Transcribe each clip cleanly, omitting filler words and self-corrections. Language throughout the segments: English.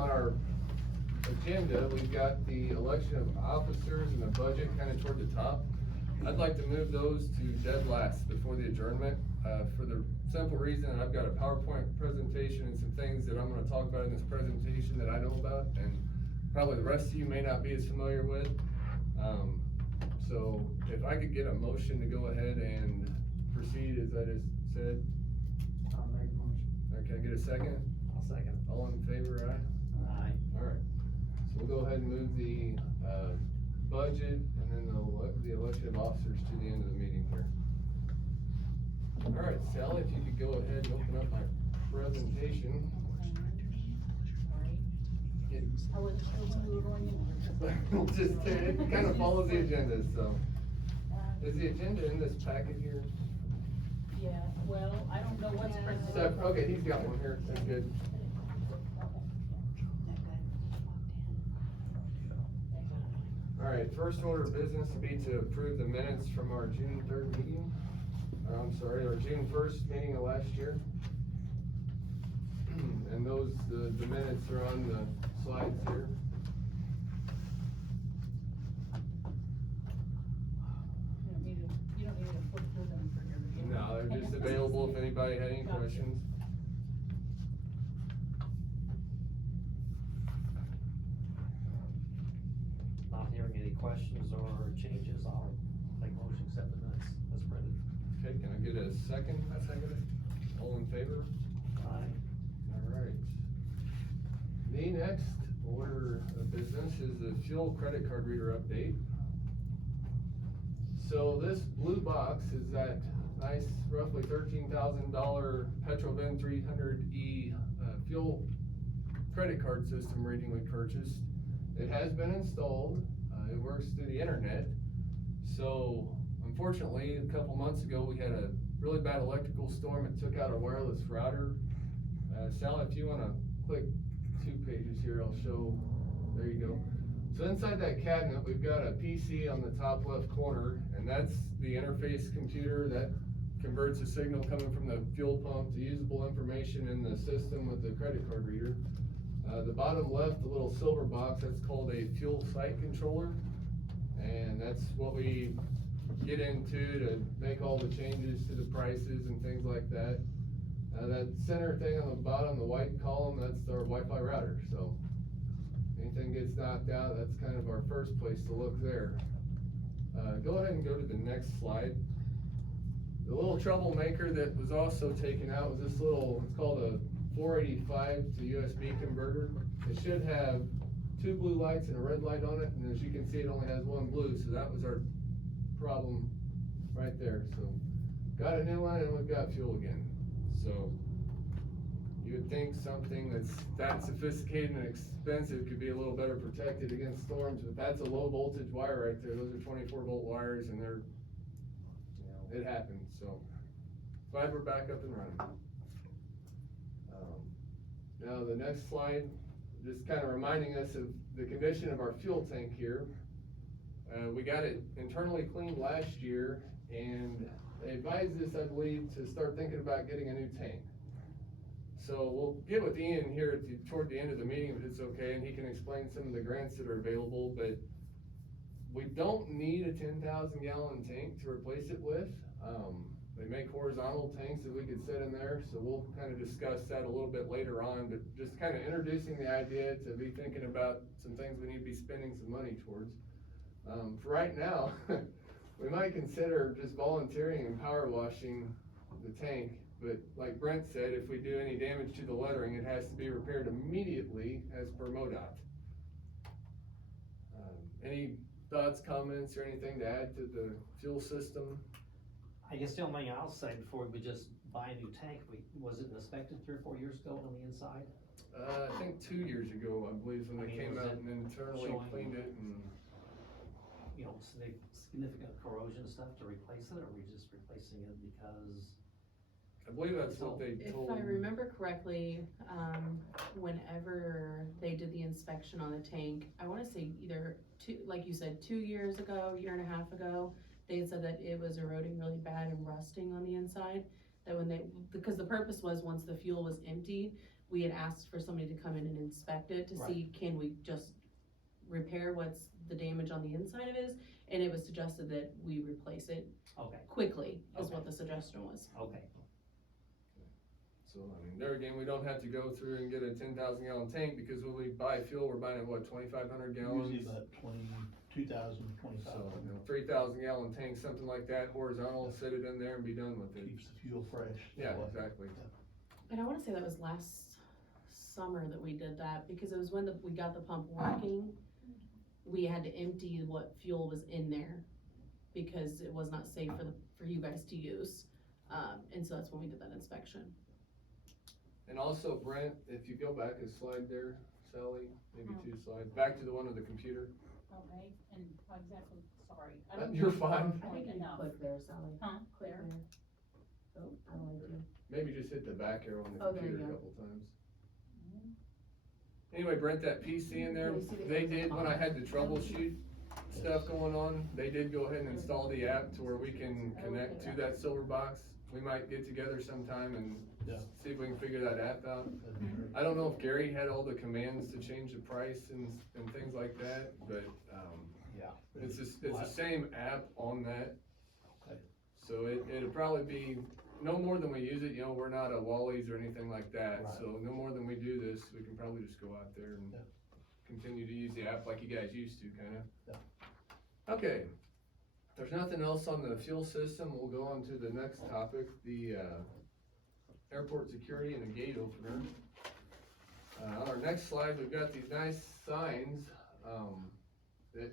on our agenda, we've got the election of officers and the budget kind of toward the top. I'd like to move those to dead last before the adjournment, for the simple reason that I've got a PowerPoint presentation and some things that I'm gonna talk about in this presentation that I know about, and probably the rest of you may not be as familiar with. So if I could get a motion to go ahead and proceed as I just said. I'll make a motion. Can I get a second? I'll second. All in favor, aye? Aye. Alright, so we'll go ahead and move the, budget and then the election of officers to the end of the meeting here. Alright, Sally, if you could go ahead and open up my presentation. I wasn't sure when we were going in. Just, it kind of follows the agenda, so. Is the agenda in this packet here? Yeah, well, I don't know what's printed. So, okay, he's got one here, that's good. Alright, first order of business would be to approve the minutes from our June 3rd meeting. I'm sorry, our June 1st meeting of last year. And those, the minutes are on the slides here. You don't need to flip through them for your review. No, they're just available if anybody had any questions. Not hearing any questions or changes, I'll make motion to accept the minutes as printed. Okay, can I get a second? I second it. All in favor? Aye. Alright. The next order of business is the fuel credit card reader update. So this blue box is that nice, roughly $13,000 Petrovin 300E fuel credit card system reading we purchased. It has been installed. It works through the internet. So unfortunately, a couple months ago, we had a really bad electrical storm. It took out our wireless router. Sally, if you wanna click 2 pages here, I'll show, there you go. So inside that cabinet, we've got a PC on the top left corner, and that's the interface computer that converts the signal coming from the fuel pump to usable information in the system with the credit card reader. The bottom left, the little silver box, that's called a fuel site controller. And that's what we get into to make all the changes to the prices and things like that. That center thing on the bottom, the white column, that's our Wi-Fi router. So anything gets knocked out, that's kind of our first place to look there. Go ahead and go to the next slide. The little troublemaker that was also taken out was this little, it's called a 485 to USB converter. It should have 2 blue lights and a red light on it, and as you can see, it only has 1 blue, so that was our problem right there. So got a new one and we've got fuel again. So you would think something that's that sophisticated and expensive could be a little better protected against storms, but that's a low voltage wire right there. Those are 24 volt wires, and they're, you know, it happens. So glad we're back up and running. Now the next slide, just kind of reminding us of the condition of our fuel tank here. We got it internally cleaned last year, and they advised us, I believe, to start thinking about getting a new tank. So we'll get with Ian here toward the end of the meeting if it's okay, and he can explain some of the grants that are available, but we don't need a 10,000 gallon tank to replace it with. They make horizontal tanks that we could set in there, so we'll kind of discuss that a little bit later on, but just kind of introducing the idea to be thinking about some things we need to be spending some money towards. For right now, we might consider just volunteering and power washing the tank, but like Brent said, if we do any damage to the lettering, it has to be repaired immediately as per MoDOT. Any thoughts, comments, or anything to add to the fuel system? I guess the only thing I'll say before we just buy a new tank, was it inspected 3 or 4 years ago on the inside? I think 2 years ago, I believe, when they came out and internally cleaned it and. You know, significant corrosion stuff to replace it, or are we just replacing it because? I believe that's what they told. If I remember correctly, whenever they did the inspection on the tank, I wanna say either like you said, 2 years ago, year and a half ago, they had said that it was eroding really bad and rusting on the inside. That when because the purpose was once the fuel was emptied, we had asked for somebody to come in and inspect it to see, can we just repair what's the damage on the inside of it is, and it was suggested that we replace it Okay, quickly, is Okay. what the suggestion was. okay, So, I mean, there again, we don't have to go through and get a 10,000 gallon tank, because when we buy fuel, we're buying it, what, 2,500 gallons? Usually about 22,000, 25. So, 3,000 gallon tank, something like that, horizontal, set it in there and be done with it. Keeps the fuel fresh. Yeah, exactly. And I wanna say that was last summer that we did that, because it was when we got the pump working. We had to empty what fuel was in there, because it was not safe for you guys to use. And so that's when we did that inspection. And also, Brent, if you go back a slide there, Sally, maybe 2 slides, back to the one of the computer. Okay, and how exactly, sorry. I Uh, don't you're think fine. it's I think you enough. click there, Sally. Huh, Click there? there. Oh, I don't like you. Maybe just hit the back arrow on the Oh, there you computer a go. couple times. Anyway, Brent, that PC in there, Yeah, you see the they arrows did, on when I the had to troubleshoot stuff going on, they did go ahead and install the app to where we can connect to that silver box. We might get together sometime and Yeah. see if we can figure that app out. That'd be great. I don't know if Gary had all the commands to change the price and things like that, but, Yeah. it's the same app on that. Okay. So it'll probably be no more than we use it, you know, we're not a Wally's or anything like that, Right. so no more than we do this, we can probably just go out there and Yeah. continue to use the app like you guys used to, kinda. Yeah. Okay, if there's nothing else on the fuel system, we'll go on to the next topic, the, airport security and a gate opener. On our next slide, we've got these nice signs, that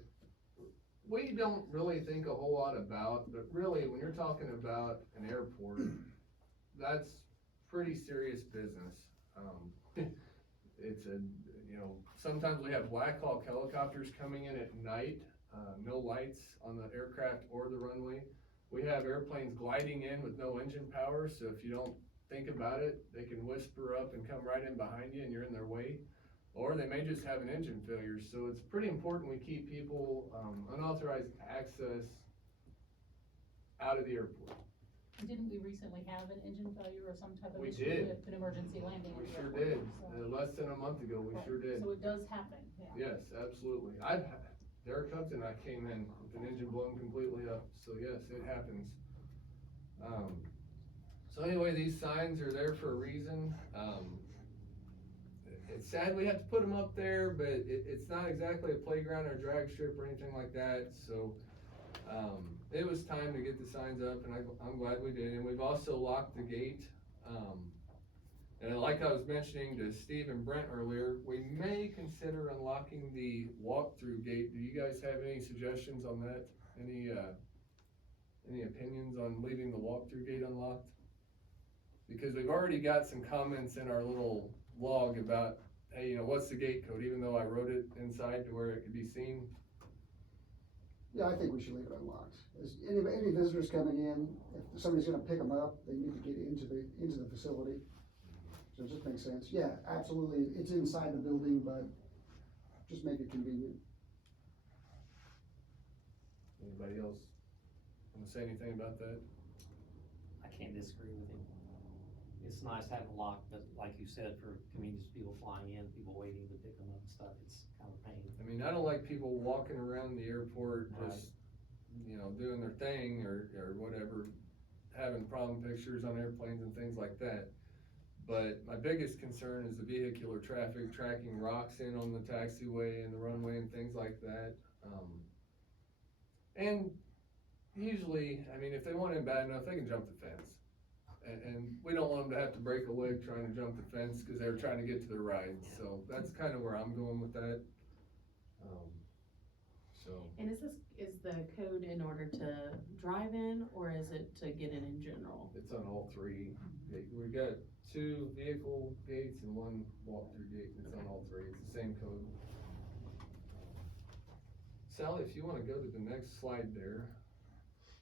we don't really think a whole lot about, but really, when you're talking about an airport, that's pretty serious business. It's you know, sometimes we have Black Hawk helicopters coming in at night, no lights on the aircraft or the runway. We have airplanes gliding in with no engine power, so if you don't think about it, they can whisper up and come right in behind you and you're in their way. Or they may just have an engine failure, so it's pretty important we keep people, unauthorized access out of the airport. Didn't we recently have an engine failure or some type of We issue did. with an emergency landing? We at the sure airport? did, So- less than a month ago, we Right. sure did. So it does happen, yeah. Yes, absolutely. Derek Hudson, I came in with an engine blown completely up, so yes, it happens. So anyway, these signs are there for a reason. It's sad we have to put them up there, but it's not exactly a playground or drag strip or anything like that, so, it was time to get the signs up, and I'm glad we did, and we've also locked the gate. And like I was mentioning to Steve and Brent earlier, we may consider unlocking the walk-through gate. Do you guys have any suggestions on that? Any opinions on leaving the walk-through gate unlocked? Because we've already got some comments in our little log about, hey, you know, what's the gate code, even though I wrote it inside to where it could be seen. Yeah, I think we should leave it unlocked. As any visitors coming in, if somebody's gonna pick them up, they need to get into the facility. So it just makes sense. Yeah, absolutely, it's inside the building, but just make it convenient. Anybody else wanna say anything about that? I can't disagree with him. It's nice to have a lock, but like you said, for convenience, people flying in, people waiting to pick them up and stuff, it's kind of a pain. I mean, I don't like people walking around the airport just, you know, doing their thing or whatever, having problem pictures on airplanes and things like that. But my biggest concern is the vehicular traffic tracking rocks in on the taxiway and the runway and things like that. And usually, I mean, if they want in bad enough, they can jump the fence. And we don't want them to have to break a leg trying to jump the fence because they're trying to get to their ride. So that's kind of where I'm going with that. And is the code in order to drive in, or is it to get in general? It's on all three. We got 2 vehicle gates and 1 walk-through gate. It's on all 3. It's the same code. Sally, if you wanna go to the next slide there.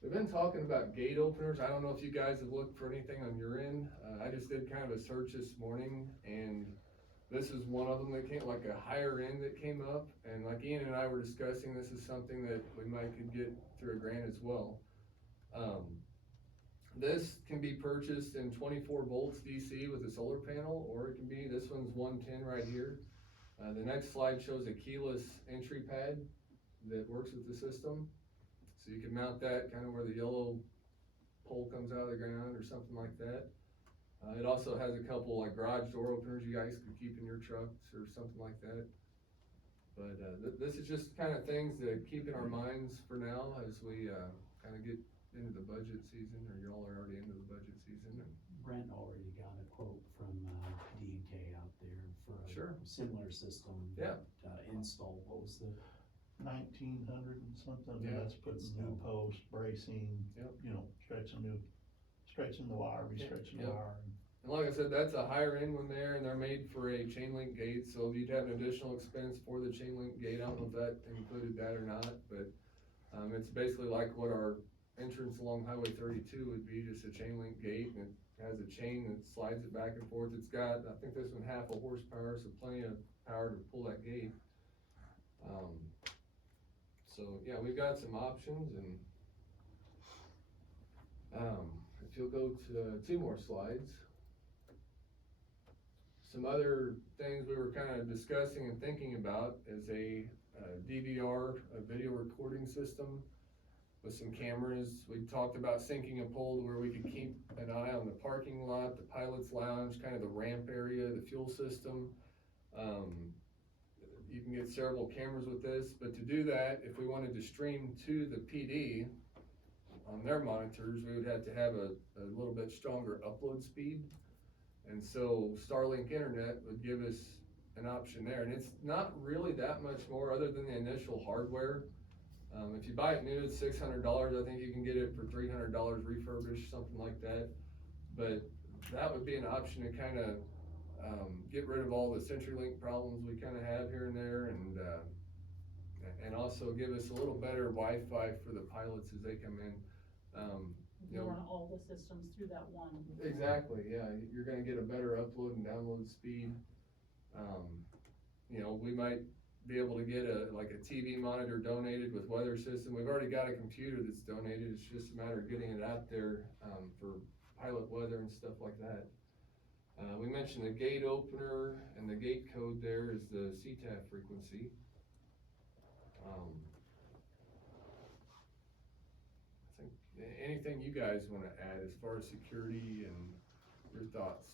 We've been talking about gate openers. I don't know if you guys have looked for anything on your end. I just did kind of a search this morning, and this is one of them that came, like a higher end that came up. And like Ian and I were discussing, this is something that we might could get through a grant as well. This can be purchased in 24 volts DC with a solar panel, or it can be, this one's 110 right here. The next slide shows a keyless entry pad that works with the system. So you can mount that kind of where the yellow pole comes out of the ground or something like that. It also has a couple like garage door openers you guys could keep in your trucks or something like that. But this is just kind of things to keep in our minds for now as we kind of get into the budget season, or y'all are already into the budget season. And Brent already got a quote from D&K out there for Sure. a similar system. Yeah. Install, what was the, 1,900 and something, Yeah. that's putting new post, bracing, Yep. you know, stretching the wire, re-stretching the Yep. wire. And like I said, that's a higher end one there, and they're made for a chain link gate, so you'd have an additional expense for the chain link gate. I don't know if that included that or not, but, it's basically like what our entrance along Highway 32 would be, just a chain link gate, and it has a chain that slides it back and forth. It's got, I think this one half a horsepower, so plenty of power to pull that gate. So yeah, we've got some options, and, if you'll go to 2 more slides. Some other things we were kind of discussing and thinking about is a DVR, a video recording system with some cameras. We talked about sinking a pole to where we could keep an eye on the parking lot, the pilot's lounge, kind of the ramp area, the fuel system. You can get several cameras with this, but to do that, if we wanted to stream to the PD on their monitors, we would have to have a little bit stronger upload speed. And so Starlink Internet would give us an option there, and it's not really that much more other than the initial hardware. If you buy it new, it's $600. I think you can get it for $300 refurbished, something like that. But that would be an option to kind of get rid of all the CenturyLink problems we kind of have here and there, and also give us a little better Wi-Fi for the pilots as they come in. You run all the systems through that one. Exactly, yeah, you're gonna get a better upload and download speed. You know, we might be able to get like a TV monitor donated with weather system. We've already got a computer that's donated, it's just a matter of getting it out there, for pilot weather and stuff like that. We mentioned the gate opener, and the gate code there is the CTAF frequency. I think, anything you guys wanna add as far as security and your thoughts?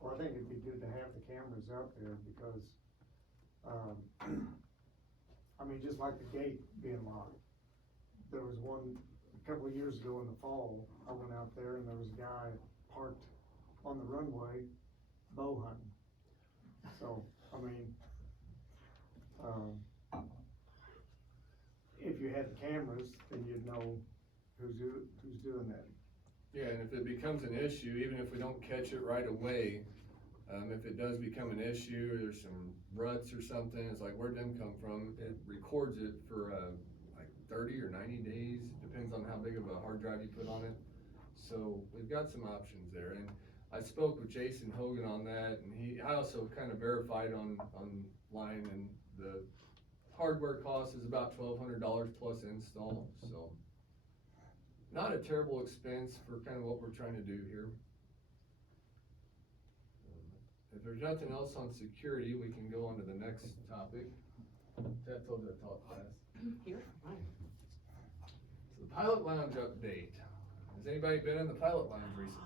Well, I think it'd be good to have the cameras out there because, I mean, just like the gate being locked. There was one, a couple of years ago in the fall, I went out there and there was a guy parked on the runway bow hunting. So, I mean, if you had the cameras, then you'd know who's doing that. Yeah, and if it becomes an issue, even if we don't catch it right away, if it does become an issue, or there's some ruts or something, it's like, where'd them come from? It records it for, like 30 or 90 days, depends on how big of a hard drive you put on it. So we've got some options there, and I spoke with Jason Hogan on that, and I also kind of verified online, and the hardware cost is about $1,200 plus install, so not a terrible expense for kind of what we're trying to do here. If there's nothing else on security, we can go on to the next topic. I told you I talked fast. You're fine. So the pilot lounge update. Has anybody been in the pilot lounge recently?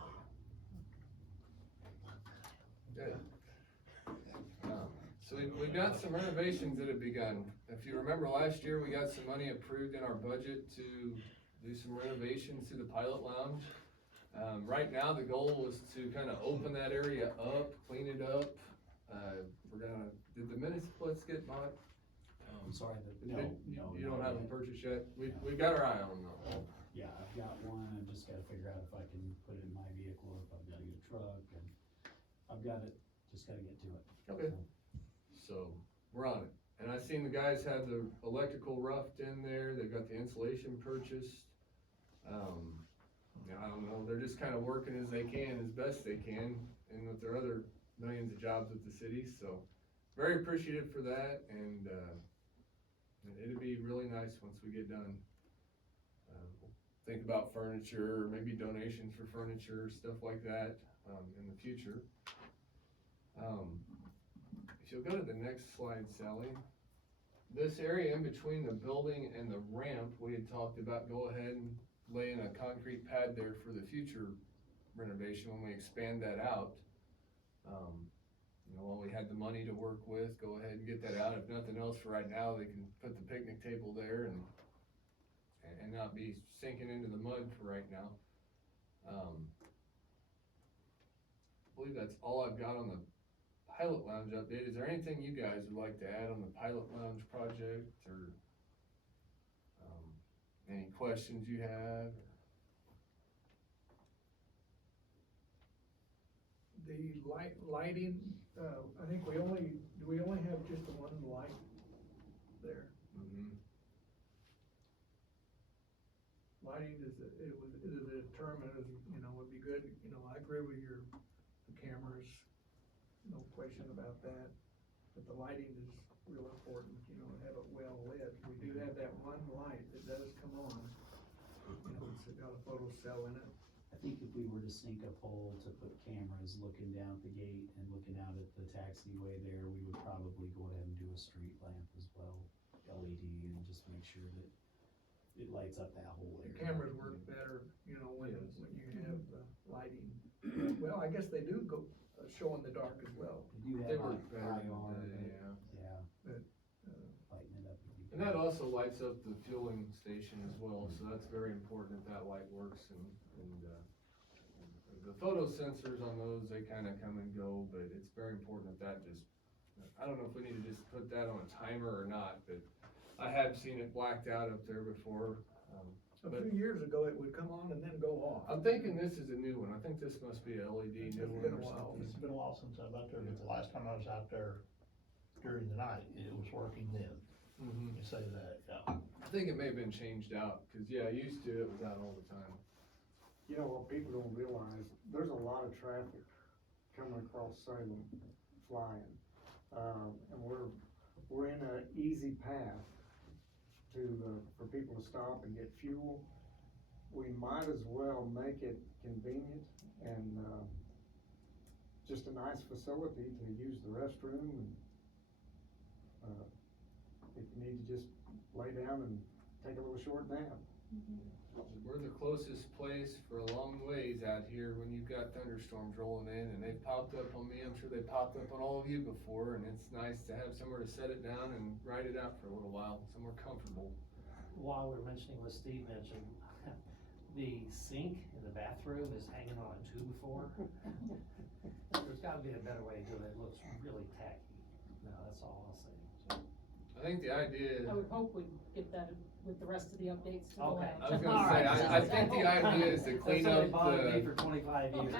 Good. So we've got some renovations that have begun. If you remember last year, we got some money approved in our budget to do some renovations to the pilot lounge. Right now, the goal was to kind of open that area up, clean it up. Did the mini splits get bought? I'm sorry, You no, don't have them yet. purchased yet? We've got our eye on them though. Yeah, I've got one, I just gotta figure out if I can put it in my vehicle, or if I've gotta get a truck, and I've got it, just gotta get to it. Okay. So, we're on it. And I seen the guys have the electrical roughed in there, they've got the insulation purchased. I don't know, they're just kind of working as they can, as best they can, and with their other millions of jobs with the city, so very appreciative for that, and it'd be really nice once we get done. Think about furniture, or maybe donations for furniture, stuff like that, in the future. If you'll go to the next slide, Sally. This area in between the building and the ramp, we had talked about go ahead and lay in a concrete pad there for the future renovation when we expand that out. You know, while we had the money to work with, go ahead and get that out. If nothing else for right now, they can put the picnic table there and not be sinking into the mud for right now. I believe that's all I've got on the pilot lounge update. Is there anything you guys would like to add on the pilot lounge project, or any questions you have? The lighting, I think do we only have just the one light there? Mm-hmm. Lighting is a term, would be good, I agree with the cameras, no question about that. But the lighting is real important, have it well lit. We do have that one light that does come on, it's got a photo cell in it. I think if we were to sink a pole to put cameras looking down at the gate and looking out at the taxiway there, we would probably go ahead and do a street lamp as well, LED, and just make sure that it lights up that whole The area. cameras work better, when you have lighting. Well, I guess they do go, show in the dark as well. You do They have work better in IR, the day, but, yeah. But, lighting it up would be And that good. also lights up the fueling station as well, so that's very important that light works, and the photo sensors on those, they kinda come and go, but it's very important that just, I don't know if we need to just put that on a timer or not, but I have seen it blacked out up there before. a few years ago, it would come on and then go off. I'm thinking this is a new one. I think this must be a LED It's new been one a or while. something. It's been a while since I've out there, but the last time I was out there during the night, it was working then. Mhm. You say that, yeah. I think it may have been changed out, cause yeah, used to, it was out all the time. What people don't realize, there's a lot of traffic coming across Salem flying. And we're in a easy path for people to stop and get fuel. We might as well make it convenient and, just a nice facility to use the restroom, and, if you need to just lay down and take a little short nap. We're the closest place for a long ways out here when you've got thunderstorms rolling in, and they've popped up on me. I'm sure they popped up on all of you before, and it's nice to have somewhere to set it down and ride it out for a little while, somewhere comfortable. While we're mentioning what Steve mentioned, the sink in the bathroom is hanging on a 2x4. There's gotta be a better way to do it, it looks really tacky, no, that's all I'll say, so. I think the idea, I would hope we'd get that with the rest of the updates to the Okay. lounge. I was gonna say, I think the idea is to clean Somebody up bothered me the, for 25 years.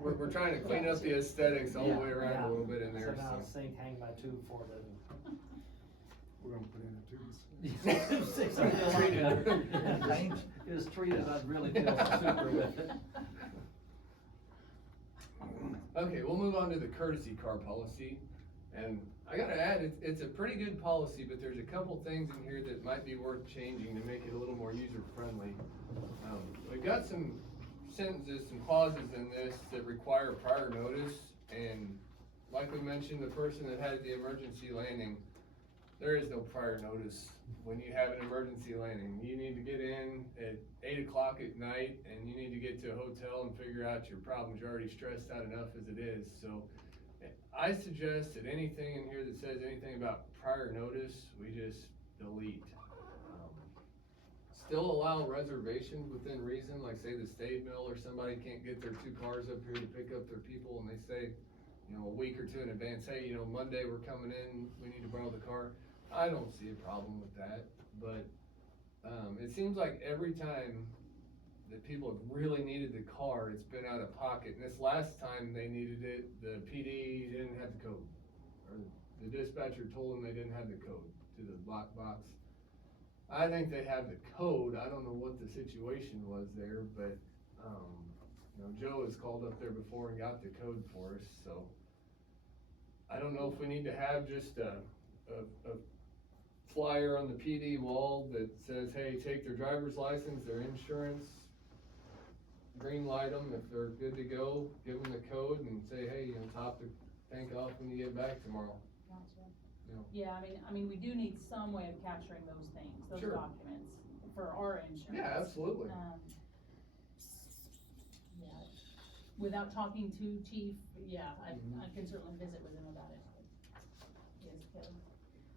we're trying to clean up the aesthetics all the way Yeah, around yeah. a little bit in there, So now so. the sink hanging by 2x4 doesn't. We're gonna put in a tubes. It was treated, I'd really feel super with it. Okay, we'll move on to the courtesy car policy, and I gotta add, it's a pretty good policy, but there's a couple things in here that might be worth changing to make it a little more user-friendly. We've got some sentences, some clauses in this that require prior notice, and like we mentioned, the person that had the emergency landing, there is no prior notice when you have an emergency landing. You need to get in at 8 o'clock at night, and you need to get to a hotel and figure out your problems. You're already stressed out enough as it is, so I suggest that anything in here that says anything about prior notice, we just delete. Still allow reservations within reason, like say the state mill or somebody can't get their 2 cars up here to pick up their people, and they say, a week or 2 in advance, hey, Monday we're coming in, we need to borrow the car. I don't see a problem with that, but, it seems like every time that people have really needed the car, it's been out of pocket, and this last time they needed it, the PD didn't have the code. Or the dispatcher told them they didn't have the code to the lockbox. I think they have the code, I don't know what the situation was there, but, Joe has called up there before and got the code for us, so. I don't know if we need to have just a flyer on the PD wall that says, hey, take their driver's license, their insurance, green light them, if they're good to go, give them the code and say, hey, you know, top the tank off when you get back tomorrow. Gotcha. You know. Yeah, I mean, we do need some way of capturing those things, those Sure. documents for our insurance. Yeah, absolutely. Yeah, without talking to chief, yeah, Mhm. I can certainly visit with him about it. Yes, Kevin.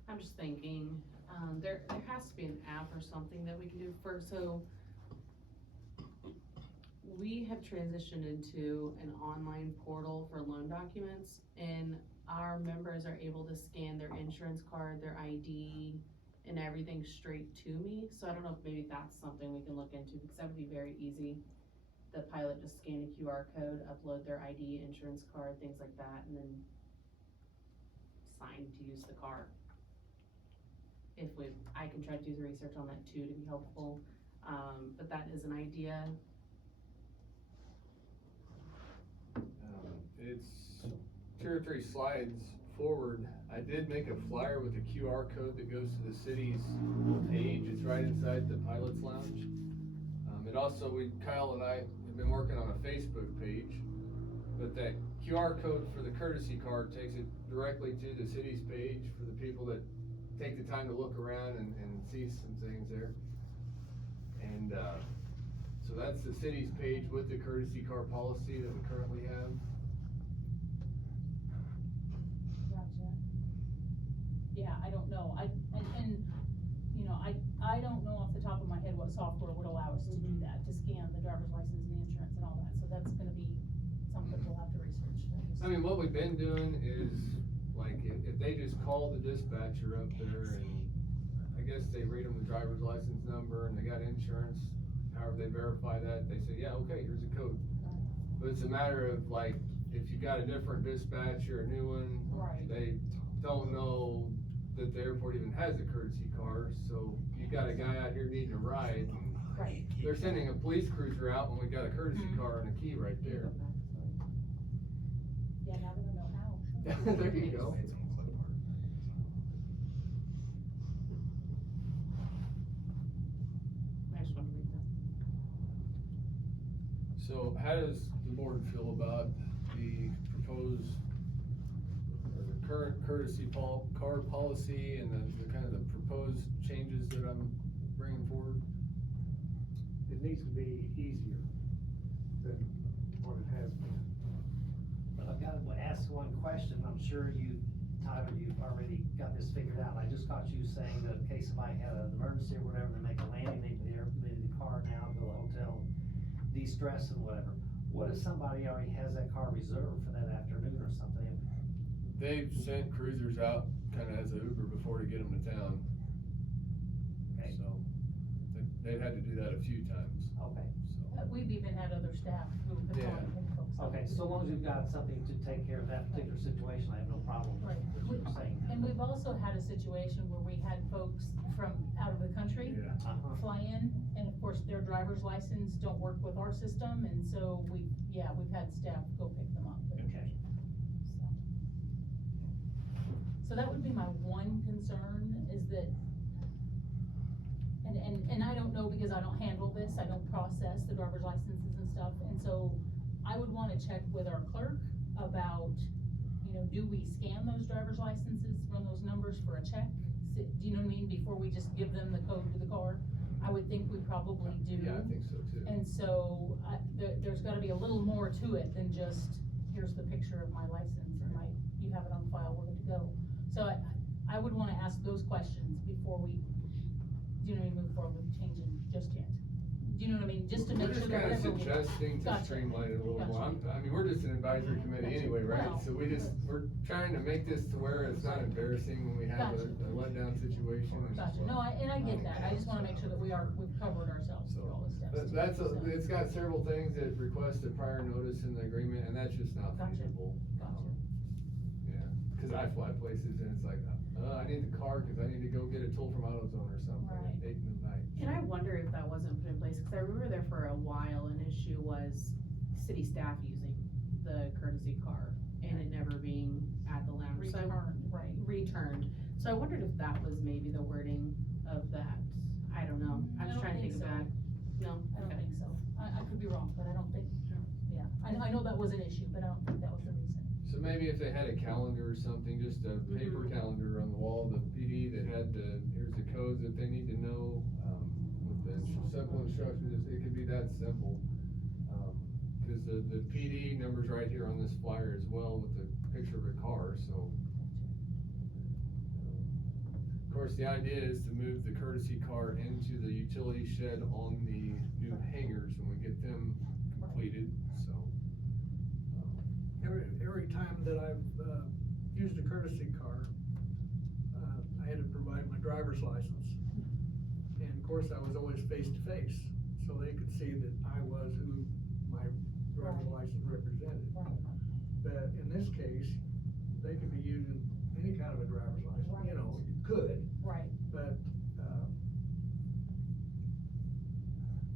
I'm just thinking, there has to be an app or something that we can do so we have transitioned into an online portal for loan documents, and our members are able to scan their insurance card, their ID, and everything straight to me. So I don't know if maybe that's something we can look into, because that would be very easy. The pilot just scan a QR code, upload their ID, insurance card, things like that, and then sign to use the car. I can try to do the research on that too to be helpful, but that is an idea. It's 2 or 3 slides forward. I did make a flyer with a QR code that goes to the city's page. It's right inside the pilot's lounge. It also, Kyle and I have been working on a Facebook page, but that QR code for the courtesy card takes it directly to the city's page for the people that take the time to look around and see some things there. And, so that's the city's page with the courtesy car policy that we currently have. Gotcha. Yeah, I don't know, you know, I don't know off the top of my head what software would allow us to do that, to scan the driver's license and the insurance and all that, so that's gonna be something we'll have to research. I mean, what we've been doing is, like, if they just call the dispatcher up there and I guess they read them the driver's license number and they got insurance, however they verify that, they say, yeah, okay, here's a code. But it's a matter of, like, if you got a different dispatch or a new one, Right. they don't know that the airport even has a courtesy car, so you got a guy out here needing a ride, and Right. they're sending a police cruiser out when we got a courtesy car and a key right there. Yeah, now that I know how. There you go. I just wanted to read that. So how does the board feel about the proposed, or the current courtesy car policy and the kind of the proposed changes that I'm bringing forward? It needs to be easier than what it has been. But I've got to ask one question. I'm sure you, Tyler, you've already got this figured out. I just caught you saying that in case somebody had an emergency or whatever, they make a landing, they leave the car now, go to the hotel, de-stress and whatever. What if somebody already has that car reserved for that afternoon or something? They've sent cruisers out kind of as an Uber before to get them to town. Okay. So they've had to do that a few times, Okay. so. We've even had other staff who have been calling and folks. Okay, so long as you've got something to take care of that particular situation, I have no problem with Right. what you're saying. And we've also had a situation where we had folks from out of the country Yeah. Uh-huh. fly in, and of course, their driver's license don't work with our system, and so we've had staff go pick them up. Okay. So that would be my one concern, is that, and I don't know, because I don't handle this, I don't process the driver's licenses and stuff, and so I would wanna check with our clerk about, you know, do we scan those driver's licenses, run those numbers for a check? Do you know what I mean, before we just give them the code to the car? I would think we probably do. Yeah, I think so too. And so, there's gotta be a little more to it than just, here's the picture of my license, and you have it on file, we're good to go. So I would wanna ask those questions before we, do you know what I mean, move forward with changing just yet. Do you know what I mean, just to make sure that We're just whatever we. kinda suggesting to Gotcha. streamline it a little more. Gotcha. I mean, we're just an advisory committee Gotcha. anyway, right? Well, So we're trying to make this to where it's not embarrassing when we have a Gotcha. letdown situation. Gotcha, no, and I get that, I just wanna make sure that we've covered ourselves through all the steps. It's got several things that request a prior notice in the agreement, and that's just not Gotcha. feasible. Gotcha. Yeah, cause I fly places and it's like, I need the car cause I need to go get a tool from AutoZone or something Right. at 8 in the night. And I wonder if that wasn't put in place, cause I remember there for a while, an issue was city staff using the courtesy car and it never being at the lounge. So I- Returned, right. Returned. So I wondered if that was maybe the wording of that, I don't know, I I'm just don't trying to think think of so. that. No, I don't okay. think so. I could be wrong, but I don't think, yeah, I know that was an issue, but I don't think that was the reason. So maybe if they had a calendar or something, just a paper calendar on the wall, the PD that had here's the codes that they need to know, with the simple instructions, it could be that simple. Cause the PD number's right here on this flyer as well with the picture of a car, so. Of course, the idea is to move the courtesy car into the utility shed on the new hangars when we get them completed, so. Every time that I've, used a courtesy car, I had to provide my driver's license. And of course, I was always face to face, so they could see that I was who my driver's Right. license represented. Right. But in this case, they could be using any kind of a driver's license, you know, you could, Right. but, I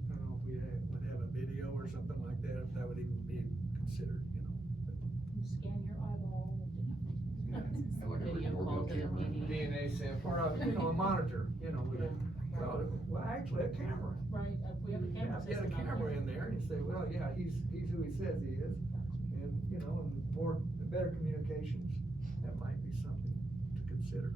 don't know if we would have a video or something like that, if that would even be considered, you know. You scan your eyeball. Video call to the PD. DNA sample. Or a, you know, a monitor, you know, with a, well, actually a camera. Right, if we have a camera Yeah, system. if you had a out camera there. in there and you say, well, yeah, he's who he says he is, and, you know, and better communications, that might be something to consider.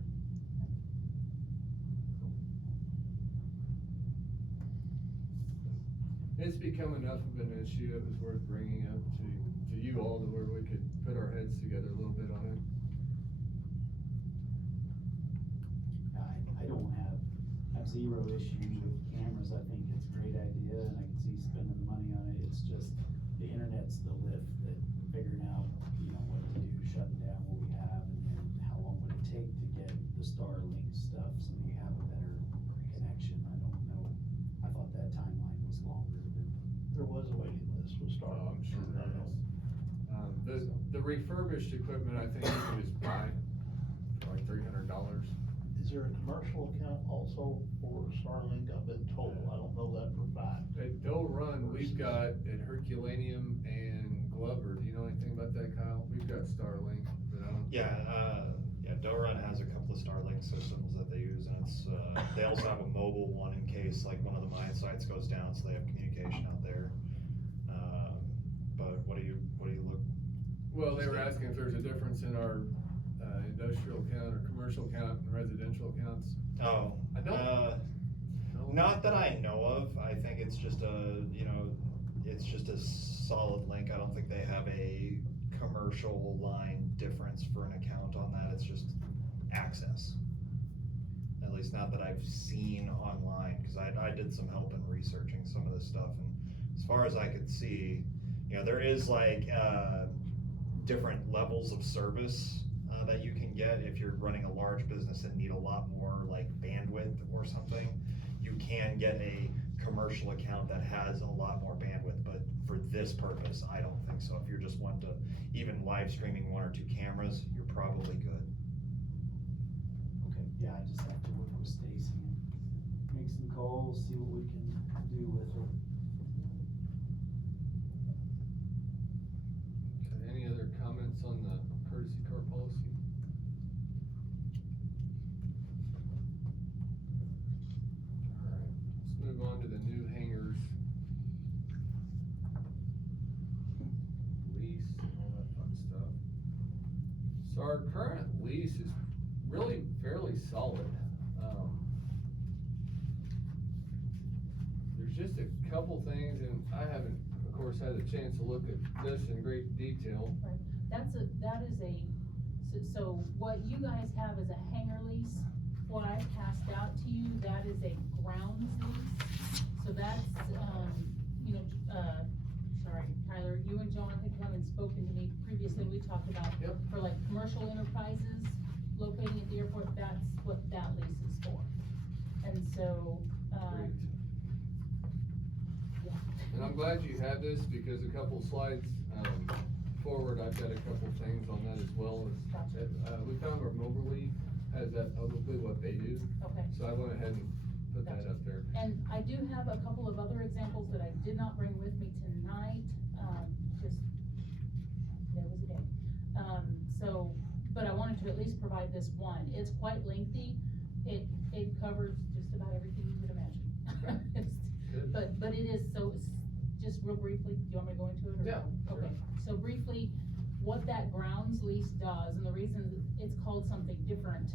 It's become enough of an issue, it was worth bringing up to you all to where we could put our heads together a little bit on it. I don't have zero issue with cameras, I think it's a great idea, and I can see spending the money on it, it's just, the internet's the lift that figuring out, you know, what to do, shutting down what we have, and then how long would it take to get the Starlink stuff, so that you have a better connection, I don't know. I thought that timeline was longer than. There was a waiting list with Starlink. I'm sure there is. The refurbished equipment, I think you can just buy for like $300. Is there a commercial account also for Starlink? I've been told, I don't know that for a fact. At Doe Run, we've got at Herculaneum and Glover, do you know anything about that, Kyle? We've got Starlink, but I don't. Yeah, Dorun has a couple of Starlink systems that they use, and it's, they also have a mobile one in case like one of the mine sites goes down, so they have communication out there. But what do you look? Well, they were asking if there's a difference in our, industrial count or commercial count and residential counts. Oh, I don't. No. not that I know of, I think it's just a, you know, it's just a solid link, I don't think they have a commercial line difference for an account on that, it's just access. At least not that I've seen online, cause I did some help in researching some of this stuff, and as far as I could see, you know, there is like, different levels of service, that you can get if you're running a large business and need a lot more like bandwidth or something. You can get a commercial account that has a lot more bandwidth, but for this purpose, I don't think so. If you're just wanting to, even live streaming 1 or 2 cameras, you're probably good. Okay, yeah, I just have to work with Stacy and make some calls, see what we can do with it. Okay, any other comments on the courtesy car policy? Alright, let's move on to the new hangars. Lease and all that fun stuff. So our current lease is really fairly solid. There's just a couple things, and I haven't, of course, had a chance to look at this in great detail. So what you guys have is a hangar lease, what I passed out to you, that is a grounds lease. So that's, you know, sorry, Tyler, you and John had come and spoken to me previously, we talked about Yep. for like commercial enterprises locating at the airport, that's what that lease is for. And so, Great. yeah. And I'm glad you had this, because a couple slides, forward, I've got a couple things on that as well. Gotcha. We found where Moberly has that publicly, what they do, Okay. so I went ahead and put that up there. And I do have a couple of other examples that I did not bring with me tonight, just, there was a day. So but I wanted to at least provide this one. It's quite lengthy. It covers just about everything you would imagine. Good. But it is, so it's, just real briefly, do you want me to go into it or? Yeah, sure. Okay, so briefly, what that grounds lease does, and the reason it's called something different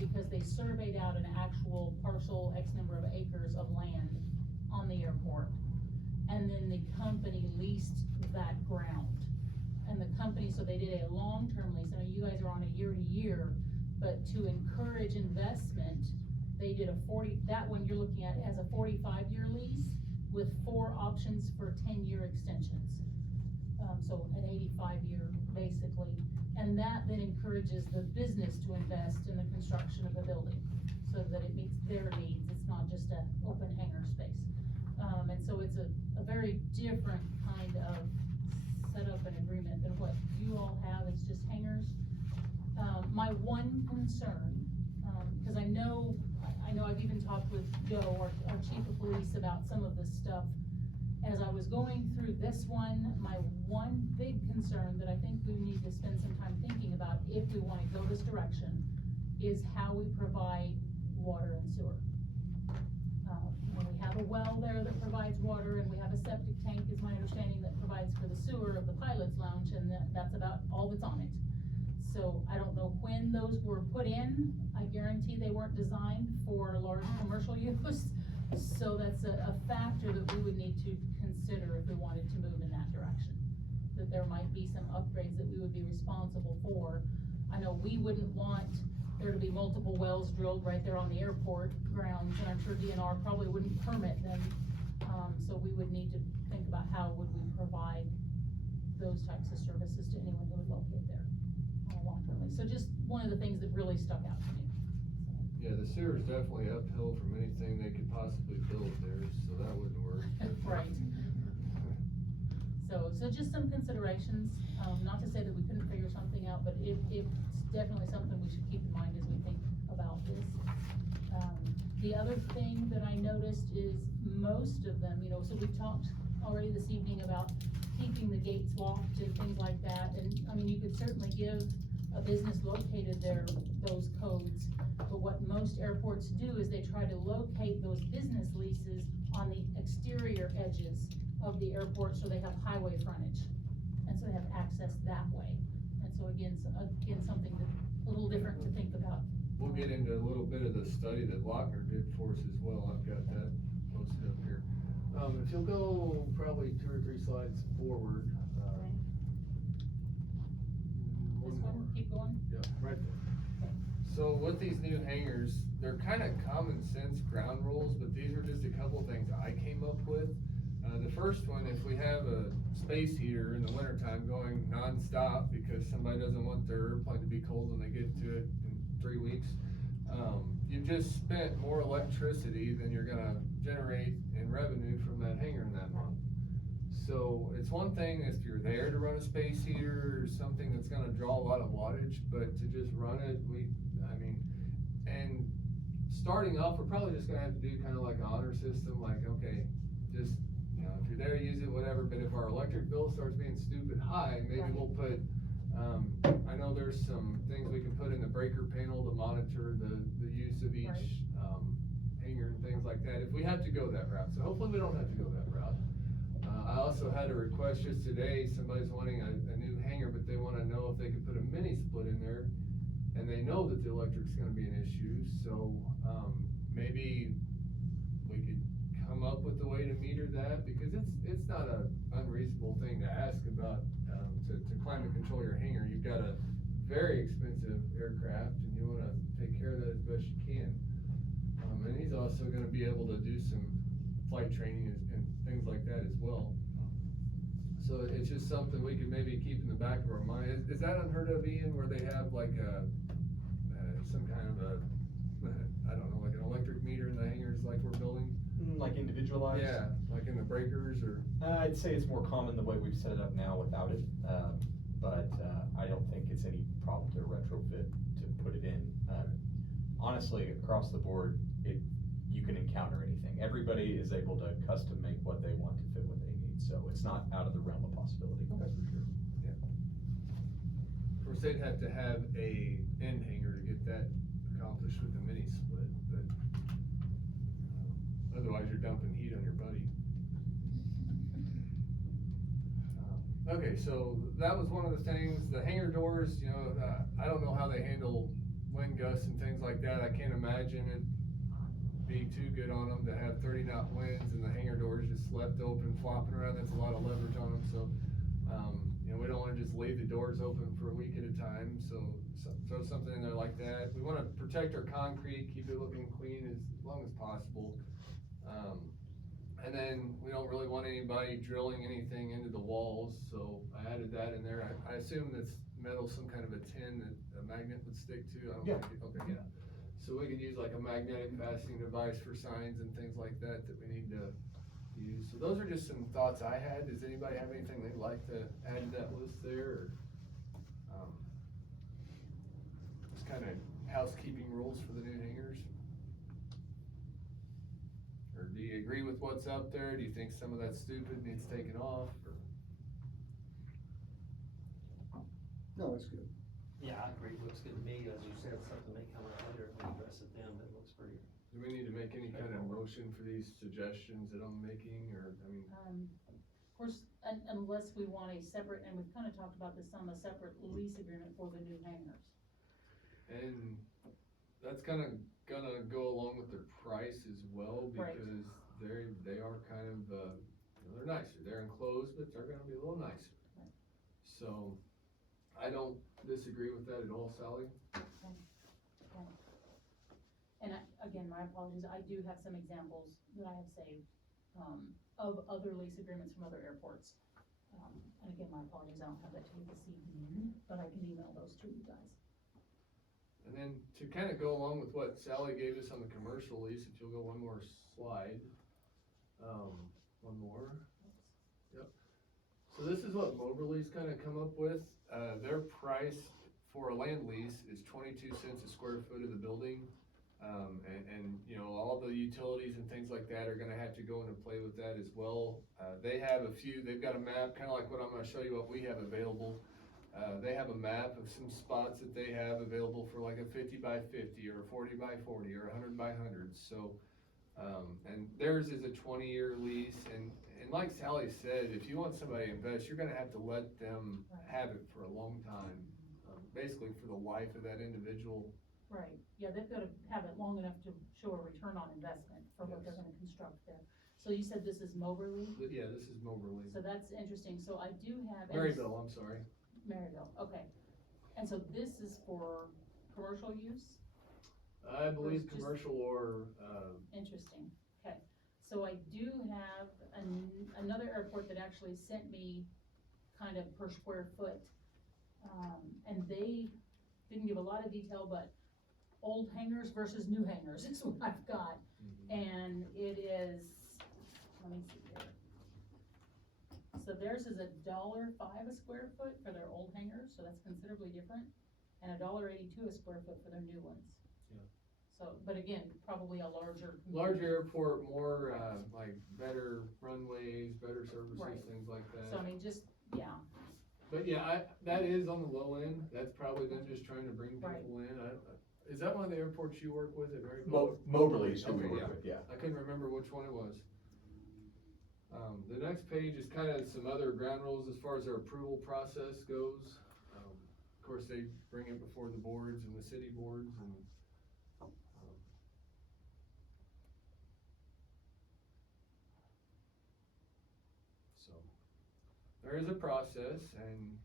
is because they surveyed out an actual parcel, X number of acres of land on the airport. And then the company leased that ground. And the company, so they did a long-term lease. I know you guys are on a year-to-year, but to encourage investment, they did that one you're looking at as a 45-year lease with 4 options for 10-year extensions. So an 85-year basically. And that then encourages the business to invest in the construction of a building so that it meets their needs. It's not just an open hangar space. And so it's a very different kind of setup and agreement than what you all have. It's just hangars. My one concern, cause I know I've even talked with Joe, our chief of police, about some of this stuff. As I was going through this one, my one big concern that I think we need to spend some time thinking about if we wanna go this direction is how we provide water and sewer. We have a well there that provides water, and we have a septic tank, is my understanding, that provides for the sewer of the pilot's lounge, and that's about all that's on it. So I don't know when those were put in. I guarantee they weren't designed for large commercial use. So that's a factor that we would need to consider if we wanted to move in that direction. That there might be some upgrades that we would be responsible for. I know we wouldn't want there to be multiple wells drilled right there on the airport grounds, and I'm sure DNR probably wouldn't permit them. So we would need to think about how would we provide those types of services to anyone who would locate there on a long-term lease. So just one of the things that really stuck out to me. Yeah, the sewer's definitely uphill from anything they could possibly build there, so that wouldn't work. Right. So just some considerations, not to say that we couldn't figure something out, but it's definitely something we should keep in mind as we think about this. The other thing that I noticed is most of them, so we've talked already this evening about keeping the gates locked and things like that, and I mean, you could certainly give a business located there those codes, but what most airports do is they try to locate those business leases on the exterior edges of the airport, so they have highway frontage, and so they have access that way. And so again, something that's a little different to think about. We'll get into a little bit of the study that Lochner did for us as well. I've got that posted up here. If you'll go probably 2 or 3 slides forward. This one, keep going. Yep, right there. So with these new hangars, they're kind of common sense ground rules, but these are just a couple of things I came up with. The first one, if we have a space heater in the wintertime going non-stop because somebody doesn't want their airplane to be cold when they get to it in 3 weeks, you've just spent more electricity than you're gonna generate in revenue from that hangar in that month. So it's one thing if you're there to run a space heater or something that's gonna draw a lot of wattage, but to just run it, and starting off, we're probably just gonna have to do kind of like an honor system, like, okay, just, if you're there, use it, whatever, but if our electric bill starts being stupid high, maybe we'll put, I know there's some things we can put in the breaker panel to monitor the use of each, hanger and things like that, if we have to go that route. So hopefully we don't have to go that route. I also had a request just today, somebody's wanting a new hangar, but they wanna know if they could put a mini split in there, and they know that the electric's gonna be an issue, so, maybe we could come up with a way to meter that, because it's not a unreasonable thing to ask about, to climate control your hangar. You've got a very expensive aircraft, and you wanna take care of that as best you can. And he's also gonna be able to do some flight training and things like that as well. So it's just something we could maybe keep in the back of our mind. Is that unheard of, Ian, where they have like some kind of I don't know, like an electric meter in the hangars like we're building? Like individualized? Yeah, like in the breakers or? I'd say it's more common the way we've set it up now without it, but I don't think it's any problem to retrofit to put it in. Honestly, across the board, you can encounter anything. Everybody is able to custom make what they want to fit what they need, so it's not out of the realm of possibility, that's for sure. Yeah. course, they'd have to have a end hanger to get that accomplished with the mini split, but otherwise you're dumping heat on your buddy. Okay, so that was one of the things, the hangar doors, you know, I don't know how they handle wind gusts and things like that. I can't imagine it being too good on them to have 30-knot winds and the hangar doors just left open, flopping around. That's a lot of leverage on them, so, you know, we don't wanna just leave the doors open for a week at a time, so throw something in there like that. We wanna protect our concrete, keep it looking clean as long as possible. And then we don't really want anybody drilling anything into the walls, so I added that in there. I assume that's metal, some kind of a tin that a magnet would stick to. I don't Yeah. think okay, yeah. So we could use like a magnetic fastening device for signs and things like that that we need to use. So those are just some thoughts I had. Does anybody have anything they'd like to add to that list there, or, just kind of housekeeping rules for the new hangars? Or do you agree with what's up there? Do you think some of that's stupid, needs taken off, or? No, it's good. Yeah, I agree, looks good to me, as you said, something may come up later, we address it then, but it looks pretty. Do we need to make any kind of motion for these suggestions that I'm making, or, I mean? Of course, unless we want a separate, and we've kind of talked about this, a separate lease agreement for the new hangars. And that's kinda gonna go along with their price as well, Right. because they are kind of, you know, they're nicer, they're enclosed, but they're gonna be a little nicer. Right. So, I don't disagree with that at all, Sally. And again, my apologies, I do have some examples that I have saved, of other lease agreements from other airports. And again, my apologies, I don't have that to you this evening, but I can email those to you guys. And then to kind of go along with what Sally gave us on the commercial lease, if you'll go one more slide, one more. Yep. So this is what Moberly's kind of come up with. Their price for a land lease is 22 cents a square foot of the building. And, you know, all the utilities and things like that are gonna have to go into play with that as well. They have they've got a map, kind of like what I'm gonna show you what we have available. They have a map of some spots that they have available for like a 50 by 50 or a 40 by 40 or 100 by 100. So, and theirs is a 20-year lease. And like Sally said, if you want somebody to invest, you're gonna have to let them have it for a long time, basically for the life of that individual. Right, yeah, they've gotta have it long enough to show a return on investment for what they're Yes. gonna construct there. So you said this is Moberly? But yeah, this is Moberly. So that's interesting, so I do have. Maryville, I'm sorry. Maryville, okay. And so this is for commercial use? I believe just- commercial or, Interesting, okay. So I do have another airport that actually sent me kind of per square foot. And they didn't give a lot of detail, but old hangars versus new hangars is what I've got. And it is, let me see here. So theirs is $1.05 a square foot for their old hangars, so that's considerably different, and $1.82 a square foot for their new ones. Yeah. So, but again, probably a larger. larger airport, more, like better runways, better services, Right. things like So I that. mean, just, yeah, But yeah, that is on the low end. That's probably them just trying to bring people Right. in. Is that one of the airports you work with at Maryville? Moberly's who we Okay, work yeah. with, yeah. I couldn't remember which one it was. The next page is kind of some other ground rules as far as our approval process goes. Of course, they bring it before the boards and the city boards and, so, there is a process, and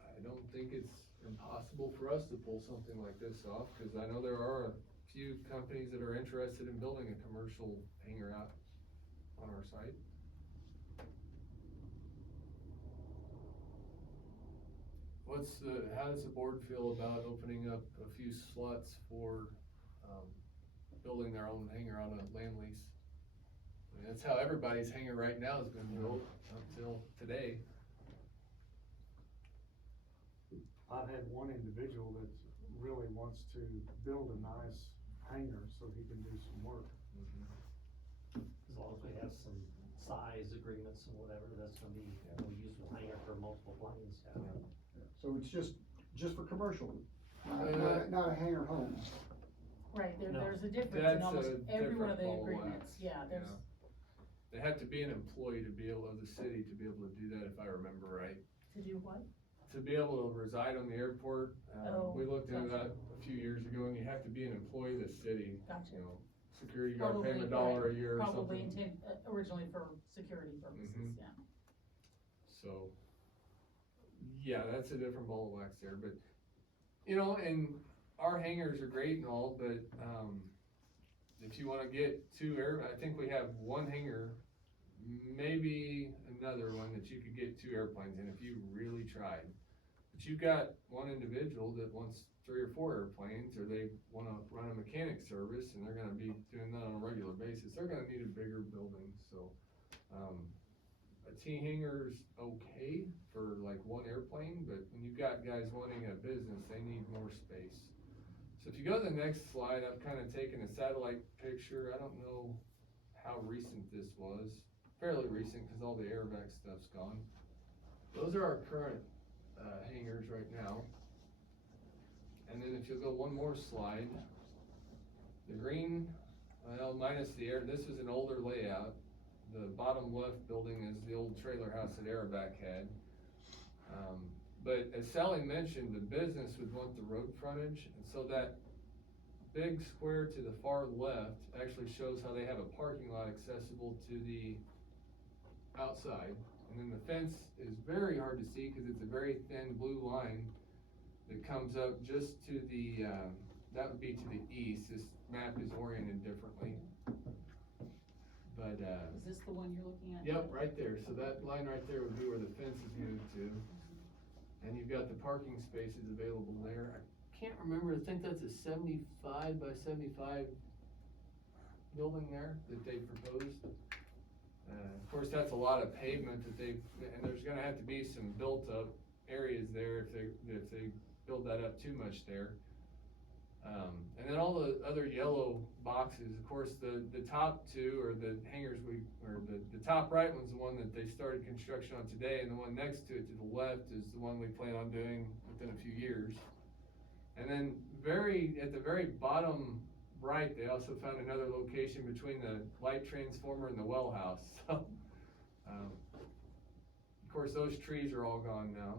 I don't think it's impossible for us to pull something like this off, cause I know there are a few companies that are interested in building a commercial hangar out on our site. How does the board feel about opening up a few slots for, building their own hangar on a land lease? I mean, that's how everybody's hangar right now has been built until today. I've had one individual that really wants to build a nice hangar so he can do some work. As long as we have some size agreements and whatever, that's gonna be, we'll use the hangar for multiple planes, yeah. So it's just just for commercial, Uh, not a hangar home. Right, No. there's a difference in That's almost a every one of the different ball of agreements, wax, yeah, there's, They have to be an employee to be able, of the city to be able to do that, if I remember right. to do what? To be able to reside on the airport, Oh, we looked into gotcha. that a few years ago, and you have to be an employee of the city. Gotcha. You know, security guard, pay Probably, them $1 a right, year or probably something. originally for security purposes, Mhm. yeah. So, yeah, that's a different ball of wax there, but, you know, and our hangars are great and all, but, if you wanna get I think we have one hangar, maybe another one that you could get 2 airplanes in if you really tried. But you've got one individual that wants 3 or 4 airplanes, or they wanna run a mechanic service, and they're gonna be doing that on a regular basis, they're gonna need a bigger building, so, a T hangar's okay for like one airplane, but when you've got guys wanting a business, they need more space. So if you go to the next slide, I've kinda taken a satellite picture, I don't know how recent this was, fairly recent, cause all the AirVac stuff's gone. Those are our current, hangars right now. And then if you'll go one more slide, the green, well, minus the air, this is an older layout. The bottom left building is the old trailer house that AirVac had. But as Sally mentioned, the business would want the road frontage, and so that big square to the far left actually shows how they have a parking lot accessible to the outside. And then the fence is very hard to see because it's a very thin blue line that comes up just to the, that would be to the east. This map is oriented differently. But, Is this the one you're looking at? yep, right there. So that line right there would be where the fence is moved to. And you've got the parking spaces available there. I can't remember, I think that's a 75 by 75 building there that they proposed. Of course, that's a lot of pavement that and there's gonna have to be some built up areas there if they build that up too much there. And then all the other yellow boxes, of course, the top two are the hangars the top right one's the one that they started construction on today, and the one next to it to the left is the one we plan on doing within a few years. And then at the very bottom right, they also found another location between the light transformer and the well house, so. Of course, those trees are all gone now.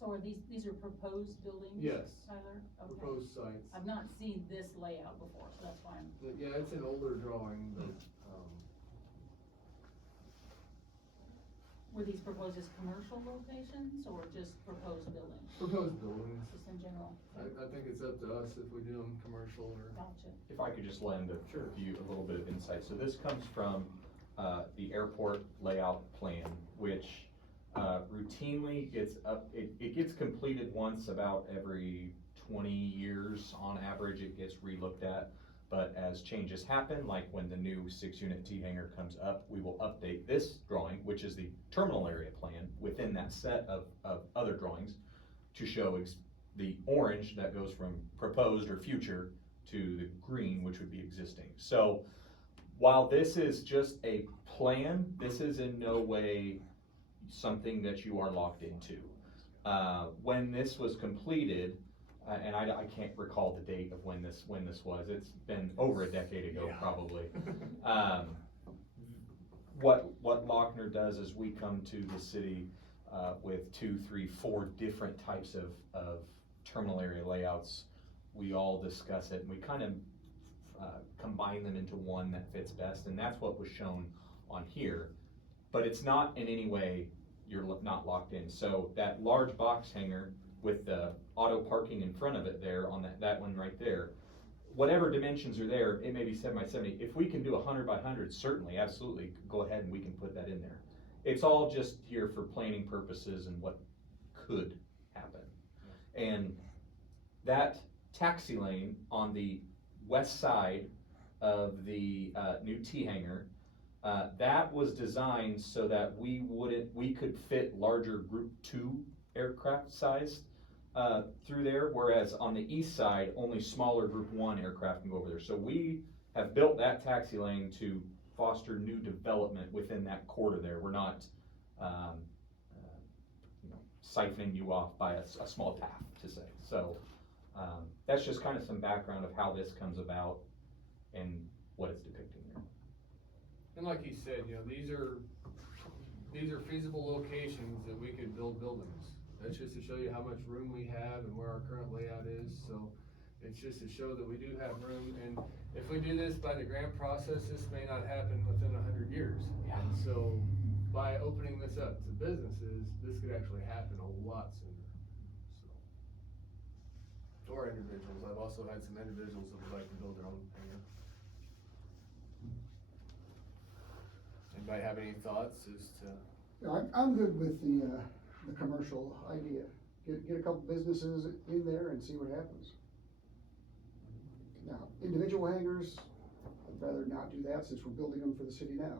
So are these are proposed buildings? Yes. Tyler? Okay. Proposed sites. I've not seen this layout before, so that's why I'm, Yeah, it's an older drawing, but, were these proposed as commercial locations or just proposed buildings? proposed buildings. Just in general? I think it's up to us if we do them commercial or. Gotcha. If I could just lend a Sure. a little bit of insight. So this comes from, the airport layout plan, which, routinely it gets completed once about every 20 years on average, it gets relooked at. But as changes happen, like when the new 6-unit T hangar comes up, we will update this drawing, which is the terminal area plan within that set of other drawings, to show the orange that goes from proposed or future to the green, which would be existing. So while this is just a plan, this is in no way something that you are locked into. When this was completed, and I can't recall the date of when this was, it's been over a decade ago, Yeah. probably. What Lochner does is we come to the city, with 2, 3, 4 different types of terminal area layouts. We all discuss it, and we kind of, combine them into one that fits best, and that's what was shown on here. But it's not in any way, you're not locked in. So that large box hangar with the auto parking in front of it there on that one right there, whatever dimensions are there, it may be 7 by 70. If we can do 100 by 100, certainly, absolutely, go ahead and we can put that in there. It's all just here for planning purposes and what could happen. And that taxi lane on the west side of the new T hangar, that was designed so that we could fit larger Group 2 aircraft size through there, whereas on the east side, only smaller Group 1 aircraft can go over there. So we have built that taxi lane to foster new development within that corridor there. We're not, siphoning you off by a small tap, to say. So, that's just kind of some background of how this comes about and what it's depicting there. And like he said, you know, these are feasible locations that we could build buildings. That's just to show you how much room we have and where our current layout is, so it's just to show that we do have room, and if we do this by the grant process, this may not happen within 100 years. Yeah. And so, by opening this up to businesses, this could actually happen a lot sooner, so. Or individuals, I've also had some individuals that would like to build their own hangar. Anybody have any thoughts as to? Yeah, I'm good with the commercial idea. Get a couple businesses in there and see what happens. Now, individual hangars, I'd rather not do that since we're building them for the city now.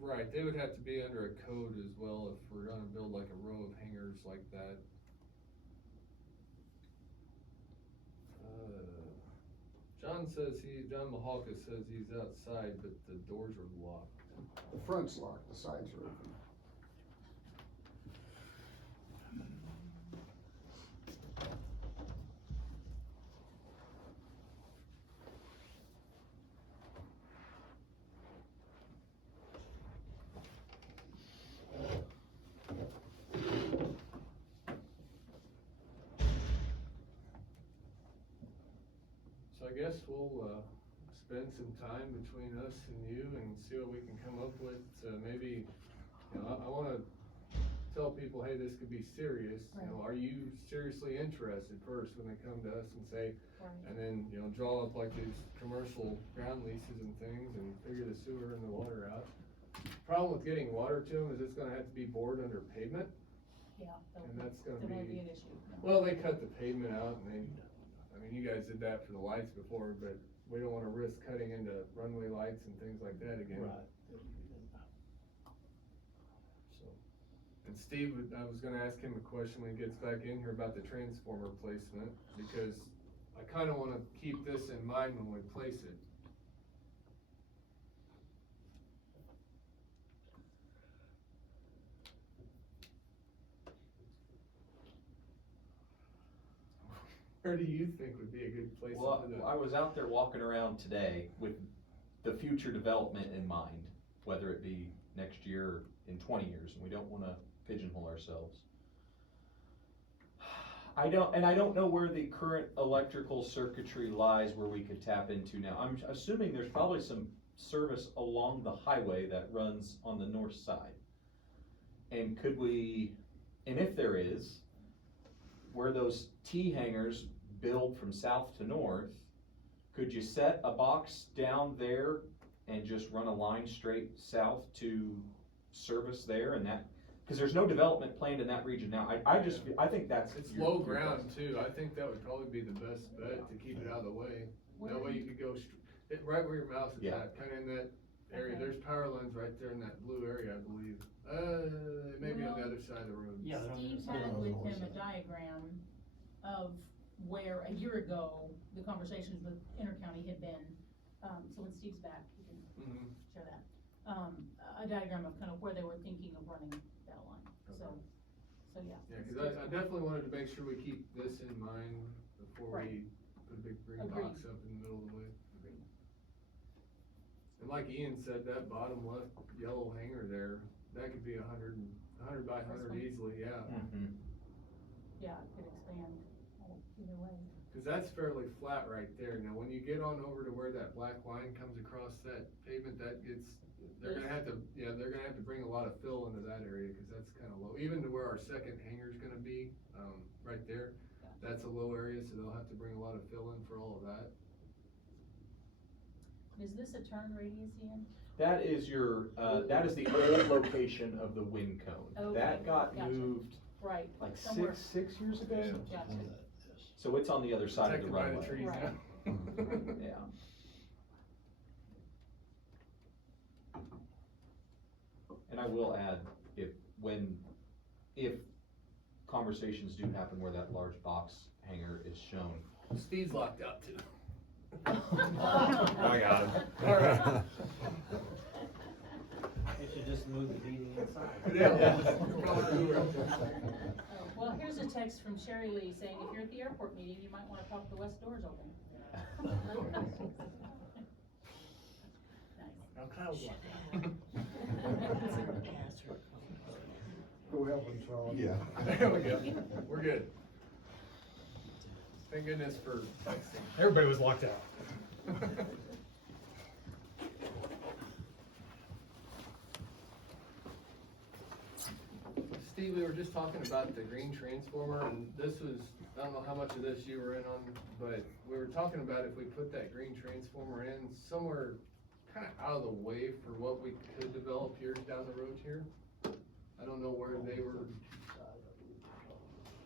Right, they would have to be under a code as well if we're gonna build like a row of hangars like that. John Mahalka says he's outside, but the doors are locked. The front's locked, the sides are open. So I guess we'll, spend some time between us and you and see what we can come up with, maybe, you know, I wanna tell people, hey, this could be serious, you know, are you seriously interested first when they come to us and say, Right. and then, you know, draw up like these commercial ground leases and things and figure the sewer and the water out. Problem with getting water to them is it's gonna have to be bored under pavement, Yeah, and that's gonna that might be, be an issue. well, they cut the pavement out and they, I mean, you guys did that for the lights before, but we don't wanna risk cutting into runway lights and things like that again. So, and Steve, I was gonna ask him a question when he gets back in here about the transformer placement, because I kinda wanna keep this in mind when we place it. Where do you think would be a good place to Well, put it? I was out there walking around today with the future development in mind, whether it be next year or in 20 years, and we don't wanna pigeonhole ourselves. I don't know where the current electrical circuitry lies where we could tap into now. I'm assuming there's probably some service along the highway that runs on the north side. And could we, and if there is, where those T hangars build from south to north, could you set a box down there and just run a line straight south to service there and that? Cause there's no development planned in that region now. I think that's. It's your- low your ground best. too, I think that would probably be the best bet to keep it out of the way. That Where- way you could go right where your mouse is Yeah. at, kinda in that area, Okay. there's power lines right there in that blue area, I believe. Maybe on the Well, other side of the road. Yeah, they're on the Steve other side. had with him a diagram of where a year ago, the conversations with Intercounty had been, so when Steve's back, he can Mhm. share that. A diagram of kind of where they were thinking of running that line, so yeah. Yeah, cause I definitely wanted to make sure we keep this in mind before Right. we put a big green Agreed. box up in the middle of the way. Agreed. And like Ian said, that bottom left yellow hanger there, that could be 100 by 100 one? easily, yeah. Mhm. Yeah, it could expand either way. Cause that's fairly flat right there. Now, when you get on over to where that black line comes across that pavement, that gets, they're gonna have to bring a lot of fill into that area, cause that's kinda low. Even to where our second hangar's gonna be, right there, that's a low area, so they'll have to bring a lot of fill in for all of that. Is this a turn radius, Ian? That is that is the old location of the wind cone. Okay, That got gotcha. moved Right, like somewhere. six years ago. Yeah. Gotcha. So it's on the other side of the Protected by the runway. trees Right. now. Yeah. And I will add, if conversations do happen where that large box hanger is shown, Steve's locked out too. I got it. Alright. You should just move the meeting inside. Yeah. Oh, well, here's a text from Sherry Lee saying, if you're at the airport meeting, you might wanna talk the west doors open. Now Kyle's like, Go help him, Charlie. Yeah. There we go, we're good. Thank goodness for texting. everybody was locked out. Steve, we were just talking about the green transformer, and this was, I don't know how much of this you were in on, but we were talking about if we put that green transformer in somewhere kinda out of the way for what we could develop here down the road here. I don't know where they were,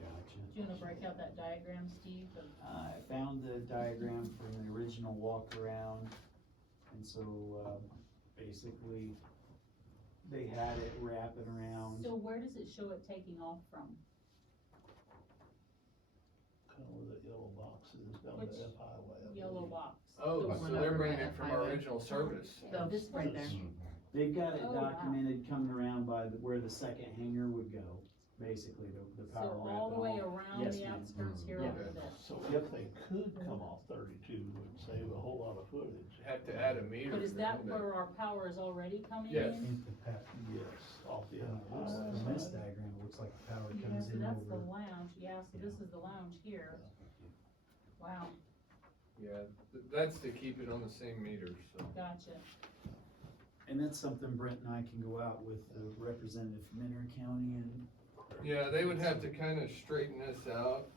Gotcha. Do you wanna break out that diagram, Steve, of I found the diagram from the original walk around, and so, basically, they had it wrapping around. so where does it show it taking off from? Kind of where that yellow box is down Which the F highway. I Yellow believe. box? oh, The so one they're over bringing by it from the our highway? original service. So, This right way? there. They've got it Oh, wow. documented coming around by where the second hangar would go, basically, the power So wrap. all the and way around Yes, the ma'am. outskirts here Yeah. over this. So if they could come off 32, it would save a whole lot of footage. Have to add a meter. But is for that them, but- where our power is already coming Yes. in? Yes, off the From this outside. diagram, it looks like the power Yeah, comes so in that's the over. lounge, yeah, so this is the lounge here. Wow, Yeah, that's to keep it on the same meter, so. gotcha. And that's something Brent and I can go out with the representative from Enter County and. Yeah, they would have to kinda straighten this out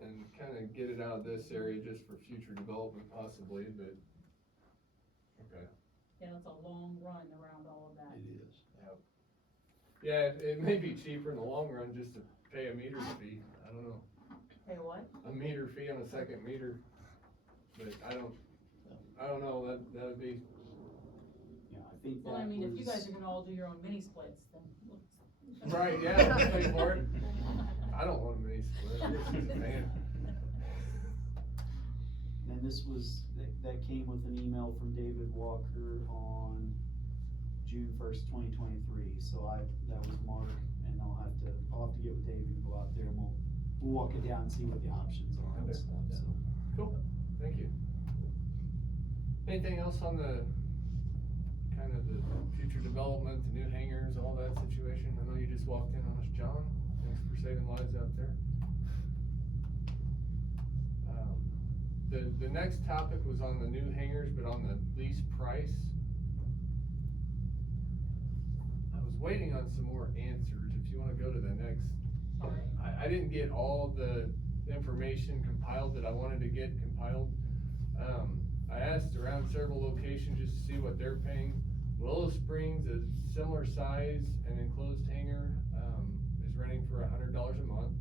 and kinda get it out of this area just for future development possibly, but, okay. Yeah, that's a long run around all of that. It is. Yeah, it may be cheaper in the long run just to pay a meter fee, I don't know, Hey, what? a meter fee on a second meter, but I don't know, that would be, Yeah, I think that Well, I mean, if you was- guys are gonna all do your own mini splits, then. right, yeah, I'll pay for it. I don't want a mini split, I'm just a fan. And this was, that came with an email from David Walker on June 1st, 2023, so that was Mark, and I'll have to get with David and go out there and we'll walk it down and see what the options are and Okay. stuff, so. Cool, thank you. Anything else on the, kind of the future development, the new hangars, all that situation? I know you just walked in on us, John, thanks for saving lives out there. The next topic was on the new hangars, but on the lease price. I was waiting on some more answers, if you wanna go to the next. Sorry. I didn't get all the information compiled that I wanted to get compiled. I asked around several locations just to see what they're paying. Willow Springs, a similar size and enclosed hangar, is renting for $100 a month.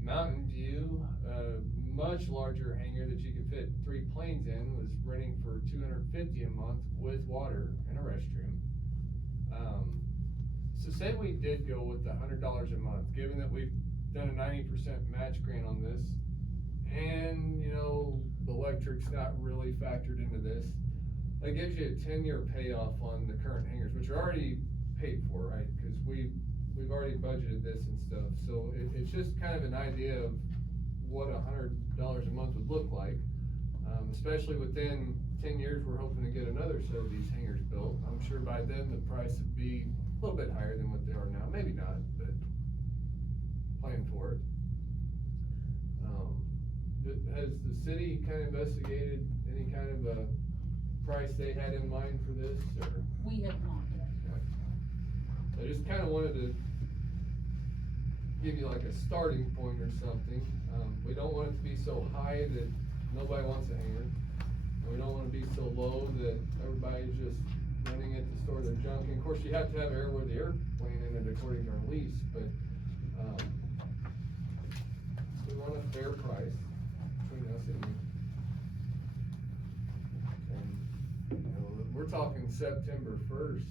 Mountain View, a much larger hangar that you could fit 3 planes in, was renting for $250 a month with water and a restroom. So say we did go with the $100 a month, given that we've done a 90% match grant on this, and, you know, the electric's not really factored into this. That gives you a 10-year payoff on the current hangars, which are already paid for, right? Cause we've already budgeted this and stuff, so it's just kind of an idea of what $100 a month would look like. Especially within 10 years, we're hoping to get another set of these hangars built. I'm sure by then the price would be a little bit higher than what they are now, maybe not, but plan for it. Has the city kind of investigated any kind of a price they had in mind for this, or? We have not yet. I just kinda wanted to give you like a starting point or something. We don't want it to be so high that nobody wants a hangar. And we don't wanna be so low that everybody's just running it to store their junk. And of course, you have to have airworthy airplane in it according to our lease, but, we want a fair price between us and you. And, you know, we're talking September 1st,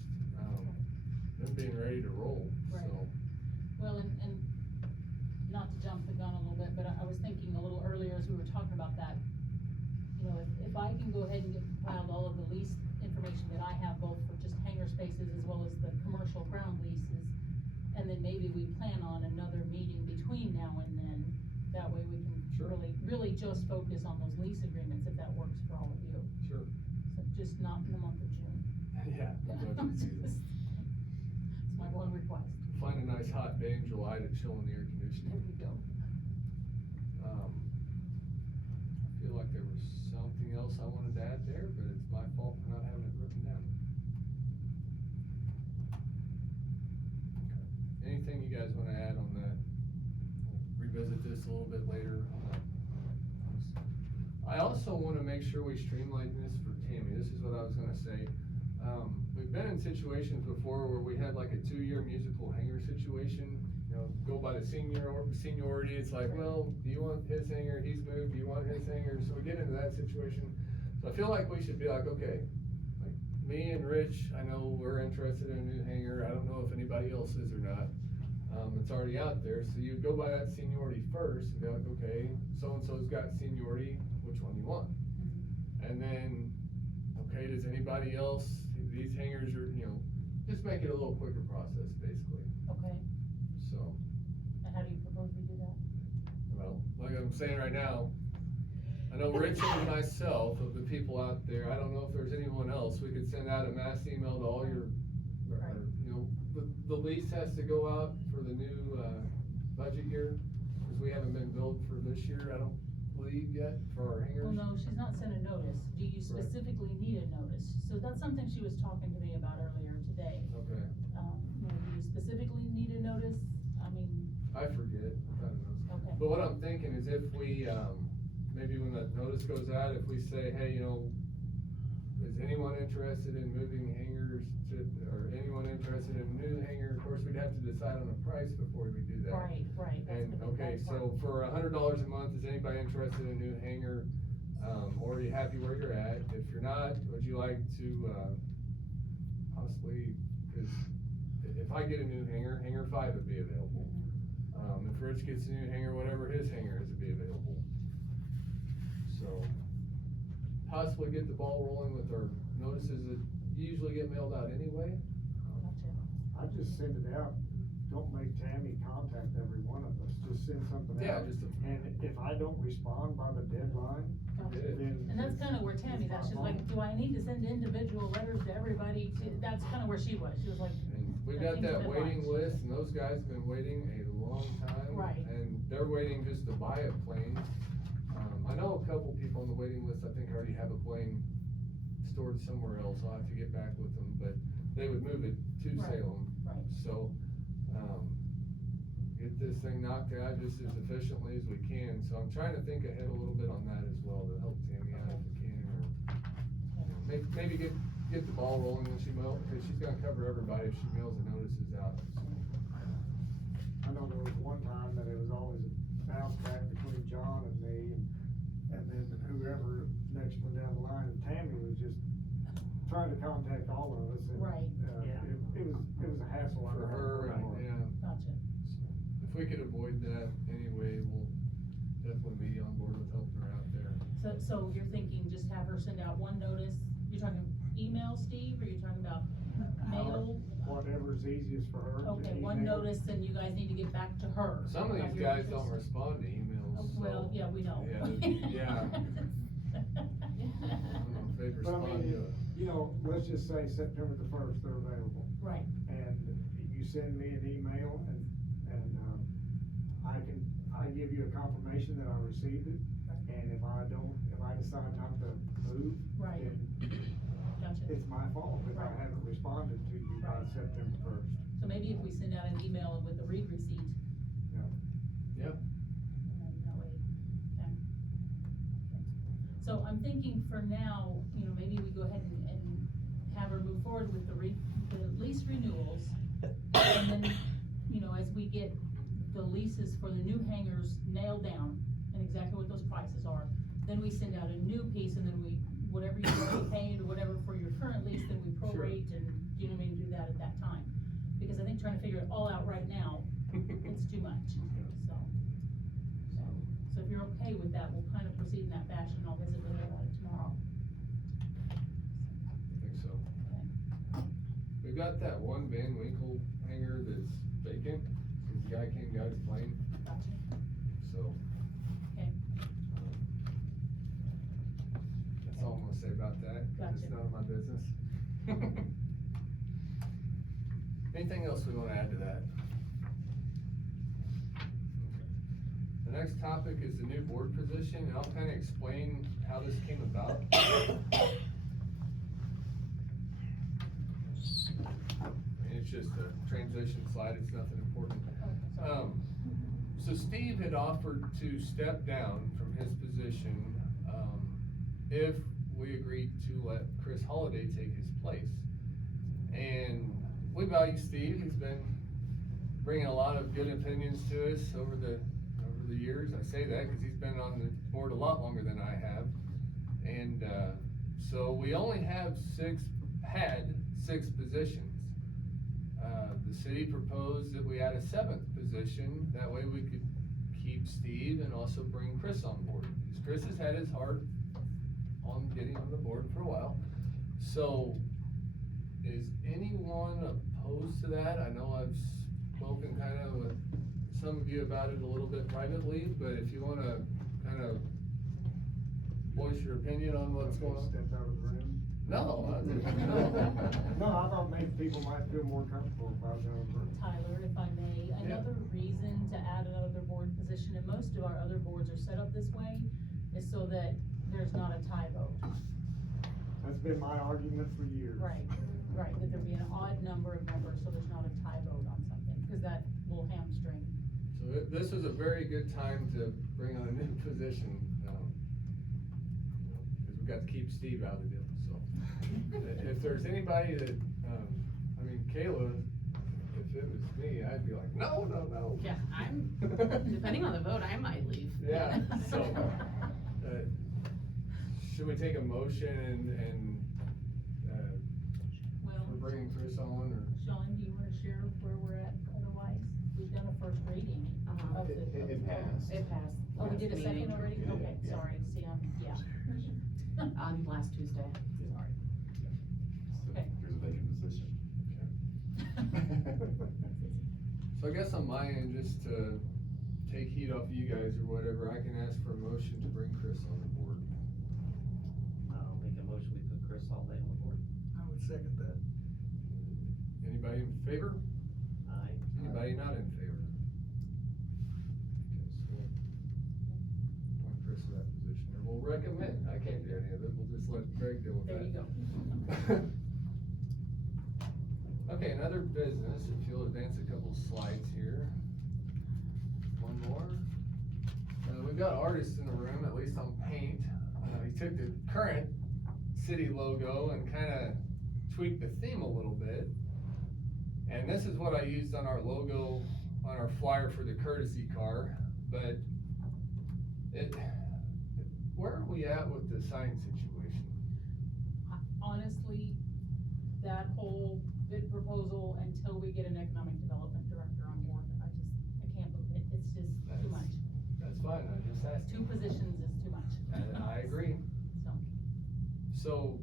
them being ready to roll, Right. so. Well, and not to jump the gun a little bit, but I was thinking a little earlier as we were talking about that, you know, if I can go ahead and get compiled all of the lease information that I have, both for just hangar spaces as well as the commercial ground leases. And then maybe we plan on another meeting between now and then, that way we can Sure. really just focus on those lease agreements, if that works for all of you. Sure. So just not in the month of June. Yeah. budget season. It's my one request. Find a nice hot day in July to chill in the air conditioning. There we go. I feel like there was something else I wanted to add there, but it's my fault for not having it written down. Okay. Anything you guys wanna add on that? We'll revisit this a little bit later. I also wanna make sure we streamline this for Tammy. This is what I was gonna say. We've been in situations before where we had like a 2-year musical hanger situation. You know, go by the seniority, it's like, well, do you want his hanger, he's moved, do you want his hanger, so we get into that situation. So I feel like we should be like, okay, like, me and Rich, I know we're interested in a new hanger, I don't know if anybody else is or not. It's already out there, so you go by that seniority first, and be like, okay, so-and-so's got seniority, which one do you want? And then, okay, does anybody else, these hangers are, you know, just make it a little quicker process, basically, Okay, so. and how do you propose we do that? Well, like I'm saying right now, I know Rich and myself, of the people out there, I don't know if there's anyone else, we could send out a mass email to all your, Right. you know, the lease has to go out for the new, budget year, cause we haven't been billed for this year, I don't believe yet, for our hangers. Well, no, she's not sent a notice. Do you Right. specifically need a notice? So that's something she was talking to me about earlier today. Okay, You know, do you specifically need a notice? I mean, I forget, I don't know. okay. But what I'm thinking is if we, maybe when that notice goes out, if we say, hey, you know, is anyone interested in moving hangers to, or anyone interested in a new hanger, of course, we'd have to decide on a price before we do that. Right, right. that's And, the big okay, bad part. so for $100 a month, is anybody interested in a new hanger? Or are you happy where you're at? If you're not, would you like to, possibly, cause if I get a new hanger, hanger 5 would be available. If Rich gets a new hanger, whatever his hanger is, would be available. So, possibly get the ball rolling with our notices that usually get mailed out anyway. Gotcha. I just send it out, don't make Tammy contact every one of us, just send something Yeah, out. just a. And if I don't respond by the deadline, Gotcha. then. And that's kinda where Tammy's at. She's like, do I need to send individual letters to everybody? That's kinda where she was. She was like, And we That got seems a that bit waiting much. list, and those guys have been waiting a long time. Right. And they're waiting just to buy a plane. I know a couple people on the waiting list, I think already have a plane stored somewhere else, I'll have to get back with them, but they would move it to Right. Salem. right. So, get this thing knocked out just as efficiently as we can, so I'm trying to think ahead a little bit on that as well, to help Tammy out if we can, or, you know, maybe get the ball rolling when she mails, cause she's gonna cover everybody if she mails the notices out. I know there was one time that it was always a bounce back between John and me, and then whoever next one down the line, and Tammy was just trying to contact all of us, and. Right. Yeah. It was a hassle. For her, and, yeah, Gotcha. if we could avoid that anyway, we'll definitely be on board with helping her out there. So you're thinking just have her send out one notice? You're talking email, Steve, or you're talking about mail? Whatever's easiest for her. to Okay, one email. notice, and you guys need to get back to her. Some of about these your guys interest. don't respond to emails, Oh, so. well, yeah, we know. Yeah, I don't know if they But I respond to mean, it. you know, let's just say September the 1st, they're available, Right, and you send me an email, and I give you a confirmation that I received it, and if I decide not to move, right, then gotcha. it's my fault if I Right. haven't responded to you by Right. September 1st. So maybe if we send out an email with a read receipt. Yep. And then that way, okay. So I'm thinking for now, you know, maybe we go ahead and have her move forward with the lease renewals. And then, you know, as we get the leases for the new hangars nailed down and exactly what those prices are, then we send out a new piece, and then we, whatever you already paid or whatever for your current lease, then we prorate and, you know what I mean, do that at that time. Because I think trying to figure it all out right now, it's too much, so. So if you're okay with that, we'll kind of proceed in that fashion, and I'll visit with her about it tomorrow. I think so. Okay. We've got that one Van Winkle hangar that's vacant, cause the guy came, got his plane, Gotcha. so. Okay. That's all I'm gonna say about that, 'cause it's Gotcha. none of my business. Anything else we wanna add to that? The next topic is the new board position, and I'll kinda explain how this came about. It's just a transition slide, it's nothing important. So Steve had offered to step down from his position, if we agreed to let Chris Holliday take his place. And we value Steve, he's been bringing a lot of good opinions to us over the years. I say that because he's been on the board a lot longer than I have. And, so we only had six positions. The city proposed that we add a 7th position, that way we could keep Steve and also bring Chris on board. Because Chris has had his heart on getting on the board for a while. So, is anyone opposed to that? I know I've spoken kind of with some of you about it a little bit privately, but if you wanna kind of voice your opinion on what's going on. Step out of the room. No. No, I thought maybe people might feel more comfortable if I was out of the room. Tyler, if I may, Yeah. another reason to add another board position, and most of our other boards are set up this way, is so that there's not a tie vote. That's been my argument for years. Right, that there be an odd number of members, so there's not a tie vote on something, cause that will hamstring. So this is a very good time to bring on a new position, cause we got to keep Steve out of it, so. If there's anybody that, I mean, Kayla, if it was me, I'd be like, no. Yeah, depending on the vote, I might leave. Yeah, so, should we take a motion and, Well, for bringing Chris on, or? Sean, do you wanna share where we're at otherwise? We've done a first reading Uh-huh. of the. It passed. It passed. Oh, we did a last second meeting. already? We did, Okay, yeah. sorry, see, yeah. On last Tuesday. Sorry. Okay. There's a vacant position. So I guess on my end, just to take heat off you guys or whatever, I can ask for a motion to bring Chris on the board. I'll make a motion, we put Chris Holliday on the board. I would second that. Anybody in favor? Aye. Anybody not in favor? Okay, so appoint Chris to that position, or we'll recommend, I can't do any of it, we'll just let Greg deal with that. There you go. Okay, another business, if you'll advance a couple slides here. One more. We've got artists in the room, at least on paint. He took the current city logo and kinda tweaked the theme a little bit. And this is what I used on our logo, on our flyer for the courtesy car, but where are we at with the sign situation? Honestly, that whole bid proposal, until we get an economic development director on board, I can't move it, it's just too much. That's fine, I just asked. 2 positions is too much, And I agree. so. So,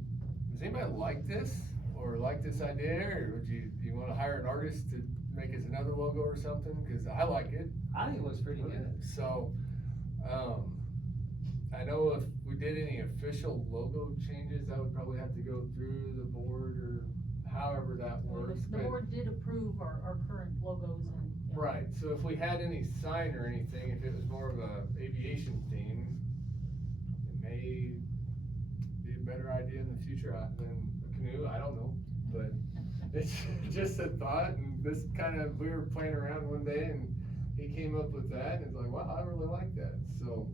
does anybody like this, or like this idea, or do you wanna hire an artist to make us another logo or something? Cause I like it. I think it looks pretty good. So, I know if we did any official logo changes, that would probably have to go through the board, or however that works, The but. board did approve our current logos and. yeah. Right, so if we had any sign or anything, if it was more of a aviation theme, it may be a better idea in the future than a canoe, I don't know, but it's just a thought, and this we were playing around one day and he came up with that, and it's like, wow, I really like that, so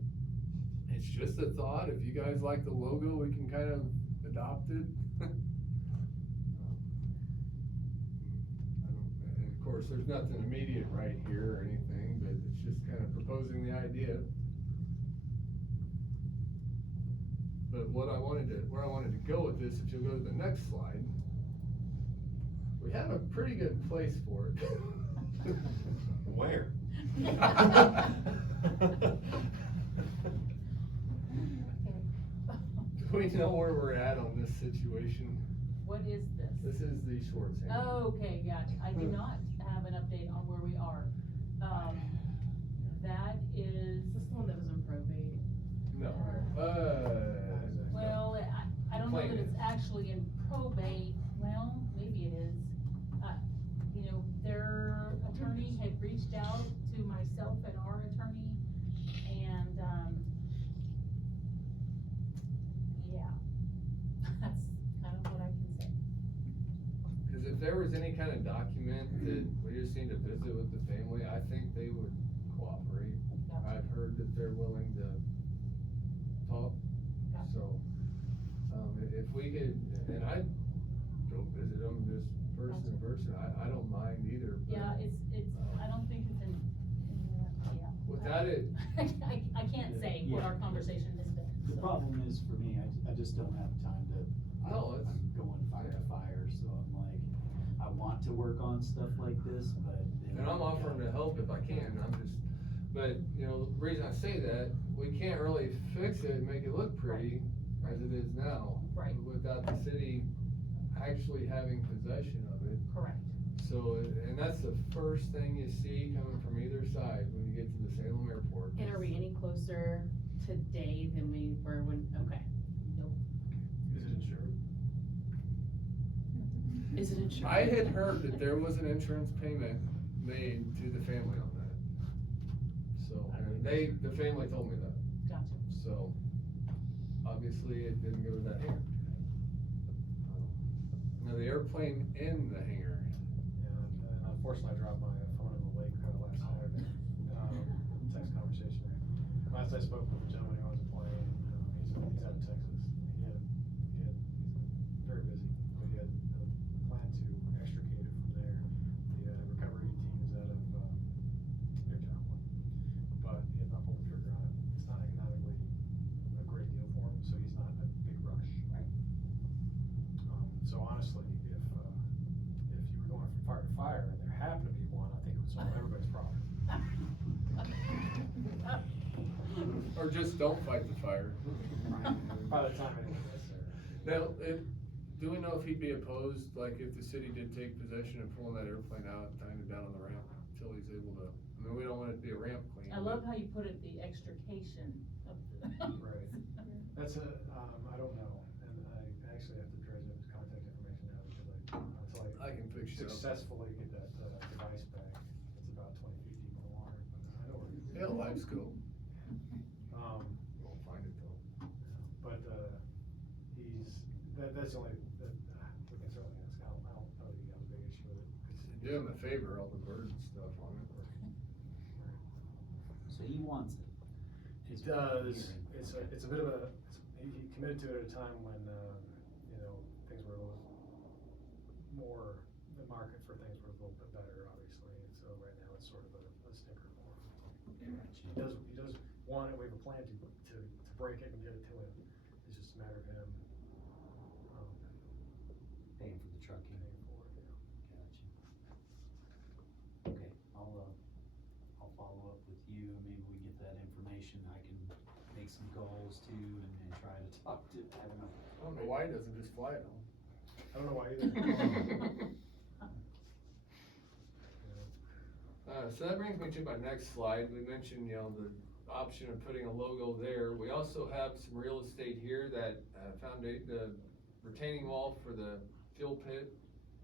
it's just a thought. If you guys like the logo, we can kind of adopt it. And of course, there's nothing immediate right here or anything, but it's just kind of proposing the idea. But where I wanted to go with this, if you'll go to the next slide, we have a pretty good place for it. Where? Do we know where we're at on this situation? what is this? This is the Schwartz hangar. Okay, gotcha, I do not have an update on where we are. That is, Is this the one that was in probate? No, well, I don't know that Claim it's it. actually in probate, well, maybe it is. You know, their attorney had reached out to myself and our attorney, and, yeah. That's kind of what I can say. Cause if there was any kind of document that we just need to visit with the family, I think they would cooperate. Gotcha. I've heard that they're willing to talk, Gotcha. so, if we could, and I'd go visit them just person to person, I don't mind either. but, Yeah, it's, I don't think it's in, yeah. Without it, I can't say what our conversation has been, The so. problem is for me, I just don't have time to, No, it's- I'm going fire to fire, so I'm like, I want to work on stuff like this, but. then and I'm offering to help if I can, I'm just, but, you know, the reason I say that, we can't really fix it and make it look pretty as it is now. Right. Without the city actually having possession of it. Correct. So, and that's the first thing you see coming from either side when you get to the Salem airport. And are we any closer today than we were when, okay. Nope. Is it insured? Is it insured? I had heard that there was an insurance payment made to the family on that. So, and the family told me that, Gotcha. so, obviously it didn't go to that hangar. Now, the airplane in the hangar, And unfortunately, I dropped my phone in the lake last Saturday, text conversation. Last I spoke with the gentleman who owns the plane, he's out of Texas. He's very busy, but he had a plan to extricate it from there. The recovery team is out of near Joplin, but he has not pulled the trigger on it. It's not economically a great deal for him, so he's not in a big rush. Right. So honestly, if you were going from fire to fire and there happened to be one, I think it would solve everybody's problem. or just don't fight the fire. By the time anyone gets there. Now, do we know if he'd be opposed, like if the city did take possession of pulling that airplane out and tying it down on the ramp until he's able to, I mean, we don't want it to be a ramp clean. I love how you put it, the extrication of the. Right. That's I don't know, and I actually have to dredge up his contact information now because until I can fix it up. successfully get that device back, it's about 20 feet deep in the water, but I know where it is. Yeah, live scope. Um, Won't find it though. but, that's the only, we can certainly ask, I don't think he has a big issue with it. 'Cause Do him a favor, all the birds and stuff on it. So he wants it. It is what I'm does, hearing. it's a bit of a, he committed to it at a time when, things were a little more, the market for things were a little bit better, obviously, and so right now it's sort of a stinker for him. He does want it, we have a plan to break it and get it to him, it's just a matter of him, Paying for the trucking. paying for it, Gotcha. Okay, I'll follow up with you, maybe we get that information, I can make some calls too and try to talk to, I don't know. I don't know why he doesn't just fly it home. I don't know why either. So that brings me to my next slide. We mentioned, the option of putting a logo there. We also have some real estate here that, the retaining wall for the fuel pit.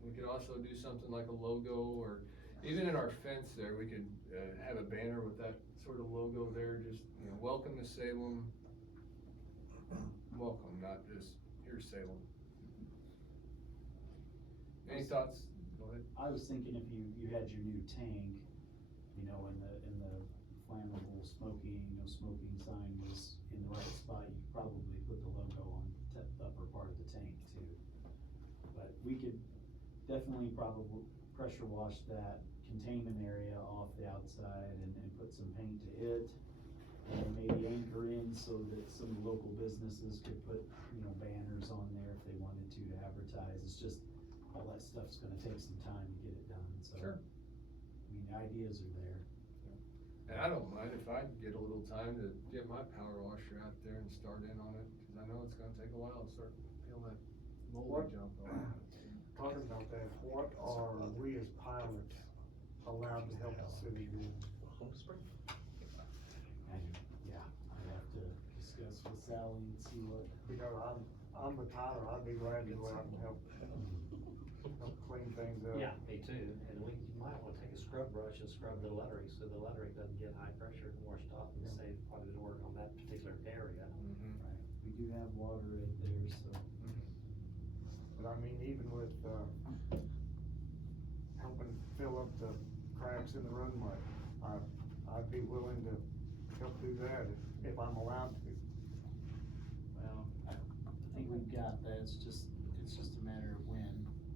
We could also do something like a logo, or even in our fence there, we could, have a banner with that sort of logo there, just, welcome to Salem. Welcome, not just, here's Salem. Any thoughts? Go ahead. I was thinking if you had your new tank, in the flammable smoking, no smoking sign was in the right spot, you could probably put the logo on the upper part of the tank too. But we could definitely probably pressure wash that containment area off the outside and put some paint to it. And maybe anchor in so that some local businesses could put, banners on there if they wanted to advertise. It's just, all that stuff's gonna take some time to get it done, so. Sure. I mean, the ideas are there. And I don't mind if I get a little time to get my power washer out there and start in on it, cause I know it's gonna take a while to start peeling that What, talking about that, what are we as pilots allowed to help the city do? And, yeah, I'd have to discuss with Sally and see what. Because I'm a Tyler, I'd be glad to go out and help clean things up. Yeah, me too, and you might wanna take a scrub brush and scrub the lettering, so the lettering doesn't get high pressure and washed off, and save quite a bit of work on that particular area. Right, we do have water right there, so. But I mean, even with, helping fill up the cracks in the runway, I'd be willing to help do that if I'm allowed to. Well, I think we've got that, it's just a matter of when,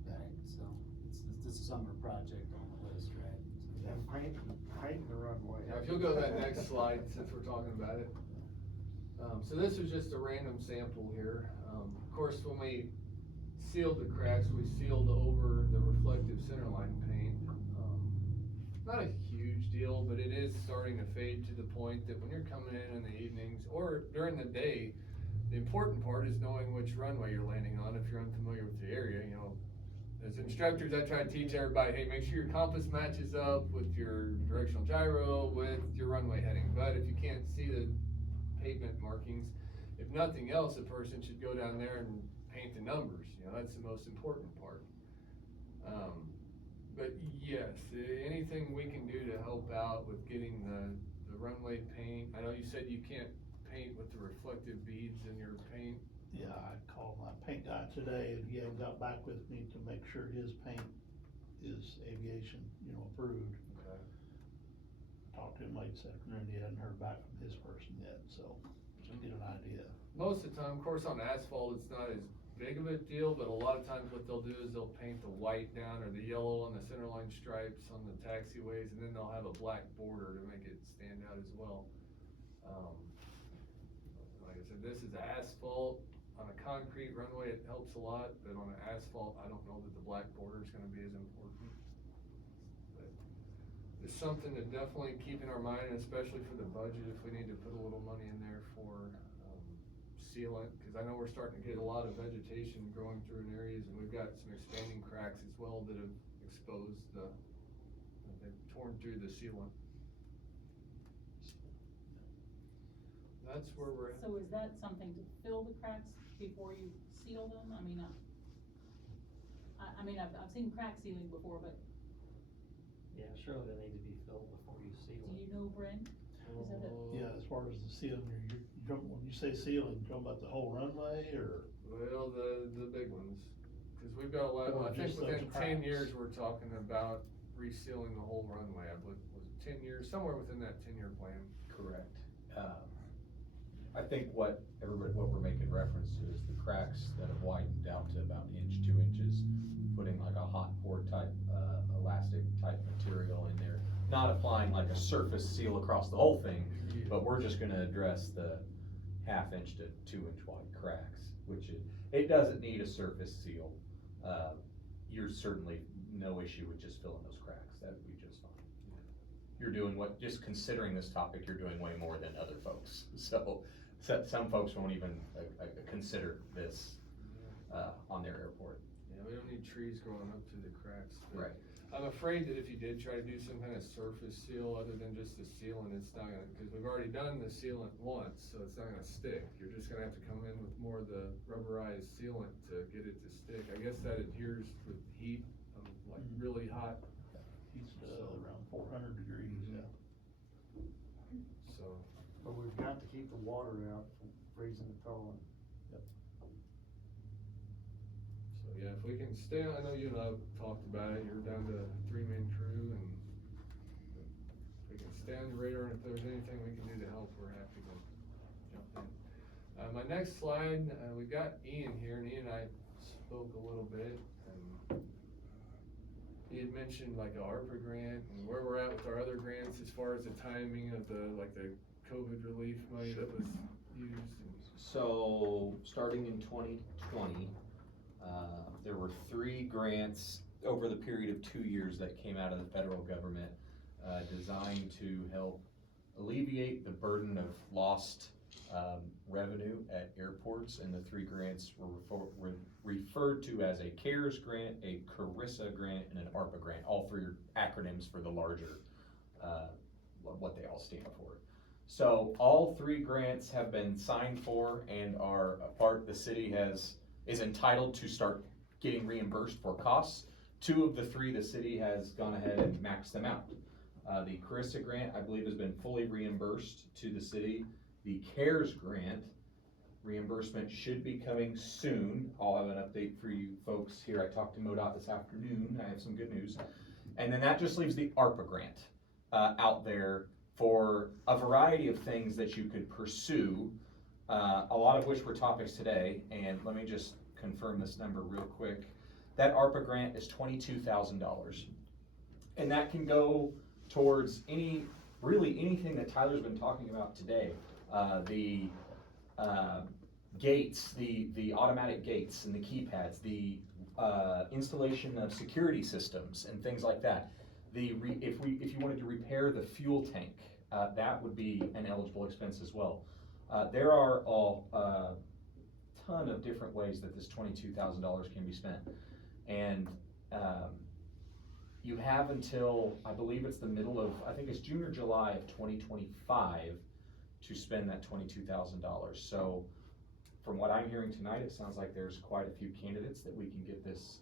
right, so, it's this summer project on the list, right? So, And painting the runway. Now, if you'll go to that next slide, since we're talking about it. So this is just a random sample here. Of course, when we sealed the cracks, we sealed over the reflective centerline paint. Not a huge deal, but it is starting to fade to the point that when you're coming in the evenings or during the day, the important part is knowing which runway you're landing on if you're unfamiliar with the area. You know, as instructors, I try to teach everybody, hey, make sure your compass matches up with your directional gyro, with your runway heading. But if you can't see the pavement markings, if nothing else, a person should go down there and paint the numbers. You know, that's the most important part. But yes, anything we can do to help out with getting the runway paint. I know you said you can't paint with the reflective beads in your paint. Yeah, I called my paint guy today and he hadn't got back with me to make sure his paint is aviation, approved. Okay. Talked to him late this afternoon, he hadn't heard back from his person yet, so just get an idea. Most of the time, of course, on asphalt, it's not as big of a deal, but a lot of times what they'll do is they'll paint the white down or the yellow on the centerline stripes on the taxiways, and then they'll have a black border to make it stand out as well. Like I said, this is asphalt. On a concrete runway, it helps a lot, but on an asphalt, I don't know that the black border is gonna be as important. But it's something to definitely keep in our mind, especially for the budget, if we need to put a little money in there for sealant, because I know we're starting to get a lot of vegetation growing through in areas, and we've got some expanding cracks as well that have exposed they've torn through the sealant. That's where we're at. So is that something to fill the cracks before you seal them? I mean, I've seen crack sealing before, but Yeah, surely they need to be filled before you seal do it. you know, Brent? Is that Yeah, as far as the ceiling, when you say ceiling, you talking about the whole runway, or? Well, the big ones, because we've got a lot, Or I think just within those 10 cracks. years, we're talking about resealing the whole runway. I believe, was it 10 years, somewhere within that 10-year plan. Correct. I think what we're making reference to is the cracks that have widened out to about 1 inch, 2 inches, putting like a hot pour type, elastic type material in there. Not applying like a surface seal across the whole thing, but we're just gonna address the 1/2 inch to 2 inch wide cracks, which it doesn't need a surface seal. You're certainly no issue with just filling those cracks, that would be just fine. You're doing just considering this topic, you're doing way more than other folks. So some folks won't even consider this on their airport. Yeah, we don't need trees growing up through the cracks. but Right. I'm afraid that if you did try to do some kind of surface seal other than just the sealant, it's not gonna, because we've already done the sealant once, so it's not gonna stick. You're just gonna have to come in with more of the rubberized sealant to get it to stick. I guess that adheres with heat, like really hot, He's around 400 degrees, yeah. so. But we've got to keep the water out from freezing and thawing. So, yeah, if we can stay, I know you and I have talked about it, you're down to a 3-man crew, and if we can stay on the radar, and if there's anything we can do to help, we're happy to jump in. My next slide, we've got Ian here, and Ian and I spoke a little bit, and he had mentioned like a ARPA grant, and where we're at with our other grants as far as the timing of the COVID relief money that was used. So, starting in 2020, there were 3 grants over the period of 2 years that came out of the federal government, designed to help alleviate the burden of lost revenue at airports, and the 3 grants were referred to as a CARES grant, a CARISA grant, and an ARPA grant. All 3 are acronyms for the larger, what they all stand for. So all 3 grants have been signed for and are a part, the city is entitled to start getting reimbursed for costs. 2 of the 3, the city has gone ahead and maxed them out. The CARISA grant, I believe, has been fully reimbursed to the city. The CARES grant reimbursement should be coming soon. I'll have an update for you folks here. I talked to MoDOT this afternoon. I have some good news. And then that just leaves the ARPA grant out there for a variety of things that you could pursue, a lot of which were topics today. And let me just confirm this number real quick. That ARPA grant is $22,000. And that can go towards really anything that Tyler's been talking about today. The gates, the automatic gates and the keypads, the installation of security systems and things like that. If you wanted to repair the fuel tank, that would be an eligible expense as well. There are a ton of different ways that this $22,000 can be spent, and you have until, I believe it's the middle of, I think it's June or July of 2025 to spend that $22,000. So from what I'm hearing tonight, it sounds like there's quite a few candidates that we can get this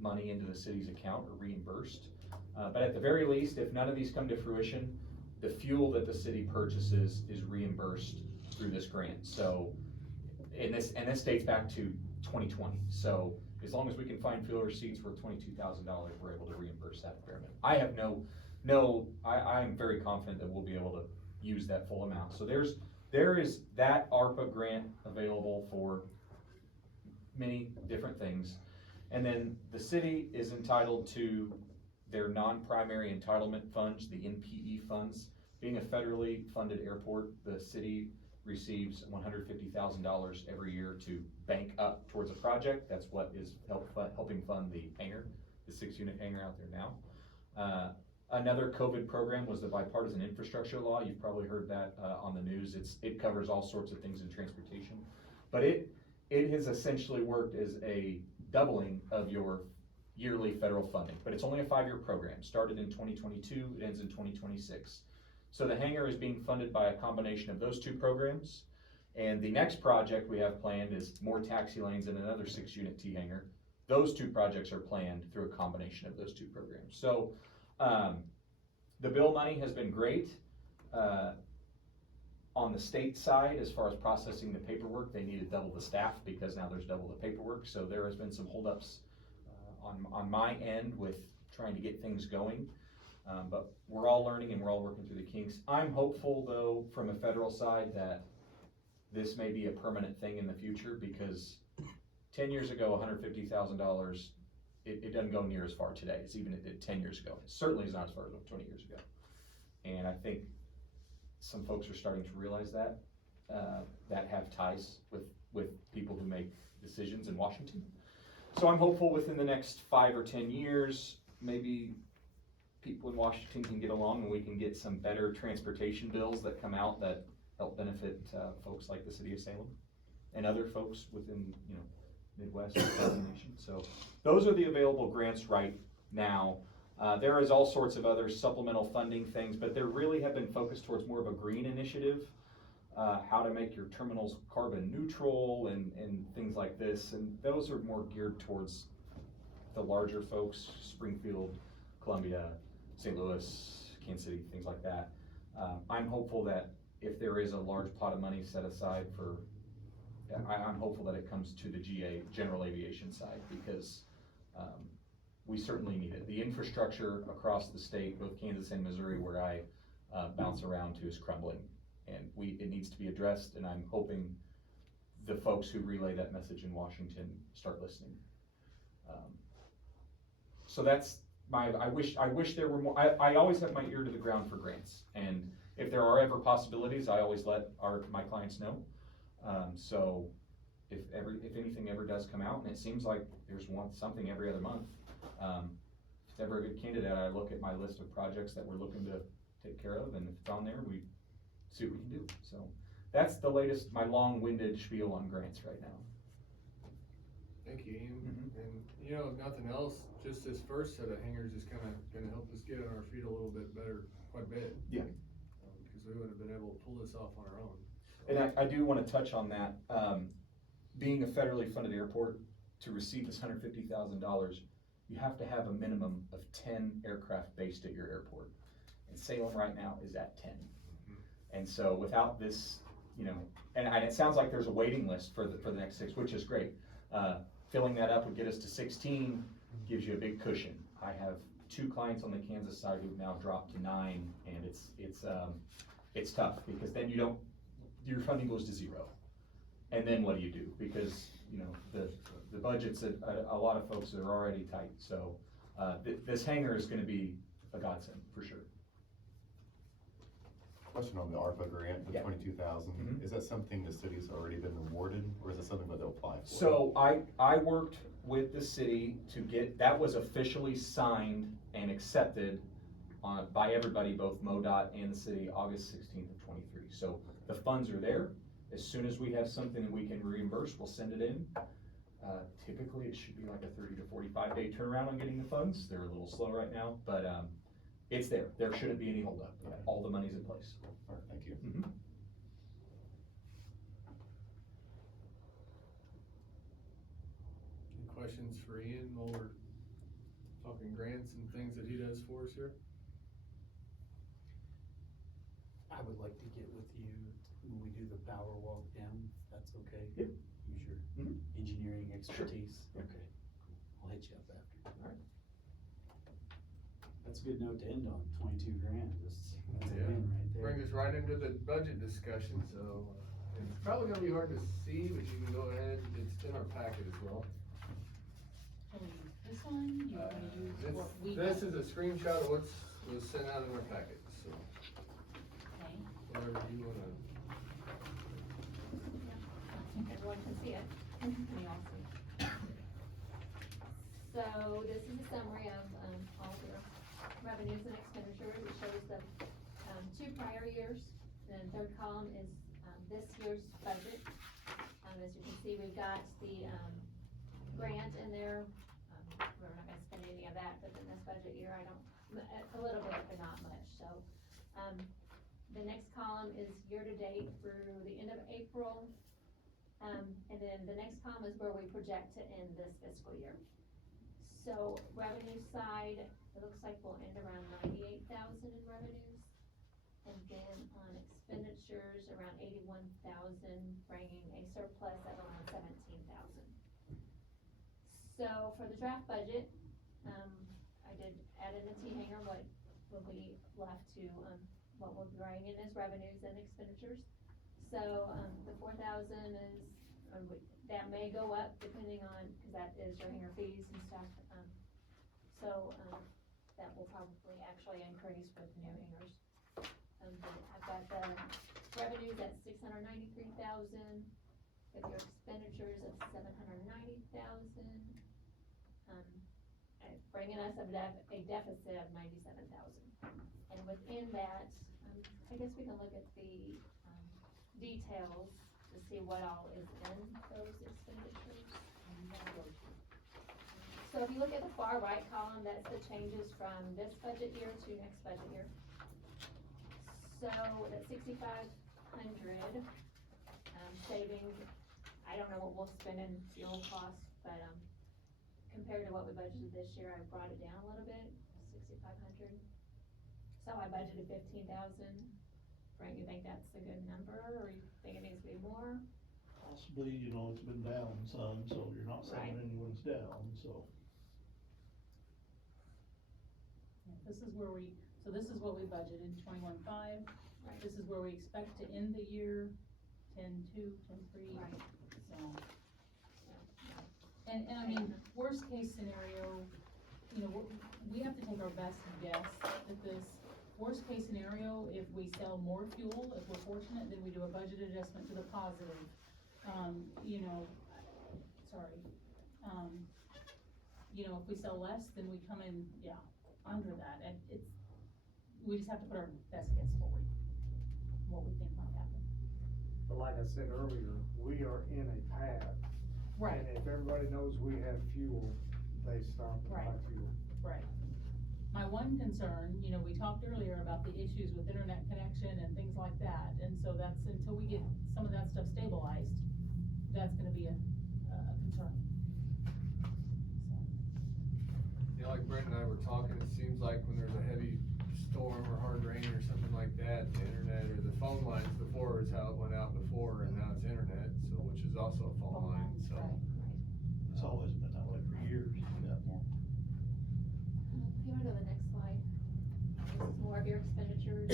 money into the city's account or reimbursed. But at the very least, if none of these come to fruition, the fuel that the city purchases is reimbursed through this grant. So, and this dates back to 2020. So as long as we can find fuel receipts for $22,000, we're able to reimburse that experiment. I have I'm very confident that we'll be able to use that full amount. So there is that ARPA grant available for many different things. And then the city is entitled to their non-primary entitlement funds, the NPE funds. Being a federally funded airport, the city receives $150,000 every year to bank up towards a project. That's what is helping fund the hangar, the 6-unit hangar out there now. Another COVID program was the bipartisan infrastructure law. You've probably heard that on the news. It covers all sorts of things in transportation, but it has essentially worked as a doubling of your yearly federal funding, but it's only a 5-year program. Started in 2022, it ends in 2026. So the hangar is being funded by a combination of those 2 programs. And the next project we have planned is more taxi lanes and another 6-unit T hangar. Those 2 projects are planned through a combination of those 2 programs. So the bill money has been great. On the state side, as far as processing the paperwork, they needed double the staff because now there's double the paperwork. So there has been some holdups on my end with trying to get things going. But we're all learning and we're all working through the kinks. I'm hopeful though, from a federal side, that this may be a permanent thing in the future, because 10 years ago, $150,000, it doesn't go near as far today as even it did 10 years ago. It certainly is not as far as 20 years ago. And I think some folks are starting to realize that, that have ties with people who make decisions in Washington. So I'm hopeful within the next 5 or 10 years, maybe people in Washington can get along and we can get some better transportation bills that come out that help benefit folks like the city of Salem and other folks within, Midwest and the nation. So those are the available grants right now. There is all sorts of other supplemental funding things, but there really have been focused towards more of a green initiative, how to make your terminals carbon neutral and things like this. And those are more geared towards the larger folks, Springfield, Columbia, St. Louis, Kansas City, things like that. I'm hopeful that if there is a large pot of money set aside for, I'm hopeful that it comes to the general aviation side, because we certainly need it. The infrastructure across the state, both Kansas and Missouri, where I bounce around to, is crumbling, and it needs to be addressed. And I'm hoping the folks who relay that message in Washington start listening. So that's I wish there were more. I always have my ear to the ground for grants, and if there are ever possibilities, I always let my clients know. So if anything ever does come out, and it seems like there's something every other month, if it's ever a good candidate, I look at my list of projects that we're looking to take care of, and if it's on there, we see what we can do, so. That's the latest, my long-winded spiel on grants right now. Thank you, Ian. Mhm. And, you know, if nothing else, just this first set of hangers is kinda gonna help us get on our feet a little bit better, quite a bit. Yeah. Cause we wouldn't have been able to pull this off on our own. And I do wanna touch on that, being a federally funded airport, to receive this $150,000, you have to have a minimum of 10 aircraft based at your airport. And Salem right now is at 10. And so without this, you know, and it sounds like there's a waiting list for the next 6, which is great. Filling that up would get us to 16, gives you a big cushion. I have 2 clients on the Kansas side who've now dropped to 9, and it's tough, because then your funding goes to 0. And then what do you do? Because, you know, the budgets at a lot of folks are already tight, so, this hangar is gonna be a godsend, for sure. Question on the ARPA grant, the Yeah. 22,000, Mhm. is that something the city's already been awarded, or is it something that they'll apply for? So I worked with the city to get, that was officially signed and accepted by everybody, both MoDOT and the city, August 16th of 23. So the funds are there. As soon as we have something that we can reimburse, we'll send it in. Typically, it should be like a 30 to 45 day turnaround on getting the funds. They're a little slow right now, but it's there. There shouldn't be any holdup. All the money's in place. All right, thank you. Mhm. Any questions for Ian while we're talking grants and things that he does for us here? I would like to get with you when we do the power walk down, if that's okay? Yeah. Use your Mhm. engineering expertise. Yeah. Okay, I'll hit you up after. Alright. That's a good note to end on, 22 grand, that's a Yeah. win right there. Bring us right into the budget discussion, so it's probably gonna be hard to see, but you can go ahead, it's in our packet as well. Can we use this one? You want me to use what we This got? is a screenshot of what's, was sent out in our packet, so Okay. whatever you wanna. Everyone can see it. Can you all see? So this is a summary of, all the revenues and expenditures. It shows the, 2 prior years. Then third column is, this year's budget. As you can see, we've got the, grant in there. We're not gonna spend any of that, but in this budget year, a little bit, but not much, so. The next column is year-to-date through the end of April. And then the next column is where we project to end this fiscal year. So revenue side, it looks like we'll end around 98,000 in revenues. And then on expenditures, around 81,000, bringing a surplus of around 17,000. So for the draft budget, I did add in the T-hanger, what will be left to, what we'll bring in as revenues and expenditures. So, the 4,000 is, that may go up depending on, cause that is your hanger fees and stuff, so, that will probably actually increase with new hangers. But I've got the revenues at 693,000, with your expenditures of 790,000. Bringing us a deficit of 97,000. And within that, I guess we can look at the, details to see what all is in those expenditures. So if you look at the far right column, that's the changes from this budget year to next budget year. So that 6,500, savings, I don't know what we'll spend in fuel costs, but, compared to what we budgeted this year, I brought it down a little bit, 6,500. So I budgeted 15,000. Frank, you think that's a good number, or you think it needs to be more? Possibly, you know, it's been down some, so you're not saying Right. anyone's down, so. Yeah, this is where so this is what we budgeted, 21.5. Right. This is where we expect to end the year, 10.2, 10.3. Right. So, and I mean, worst case scenario, you know, we have to take our best guess at this. Worst case scenario, if we sell more fuel, if we're fortunate, then we do a budget adjustment to the positive. You know, you know, if we sell less, then we come in, under that, and we just have to put our best guess forward. what we think might happen. But like I said earlier, we are in a path. Right. And if everybody knows we have fuel, they stop and buy Right. fuel. Right. My one concern, you know, we talked earlier about the issues with internet connection and things like that, and so that's, until we get some of that stuff stabilized, that's gonna be a concern. You know, like Brent and I were talking, it seems like when there's a heavy storm or hard rain or something like that, the internet or the phone lines before is how it went out before, and now it's internet, so, which is also a phone line, so. Right, right. It's always been that way for years, yeah. If you wanna go to the next slide, this is more of your expenditures.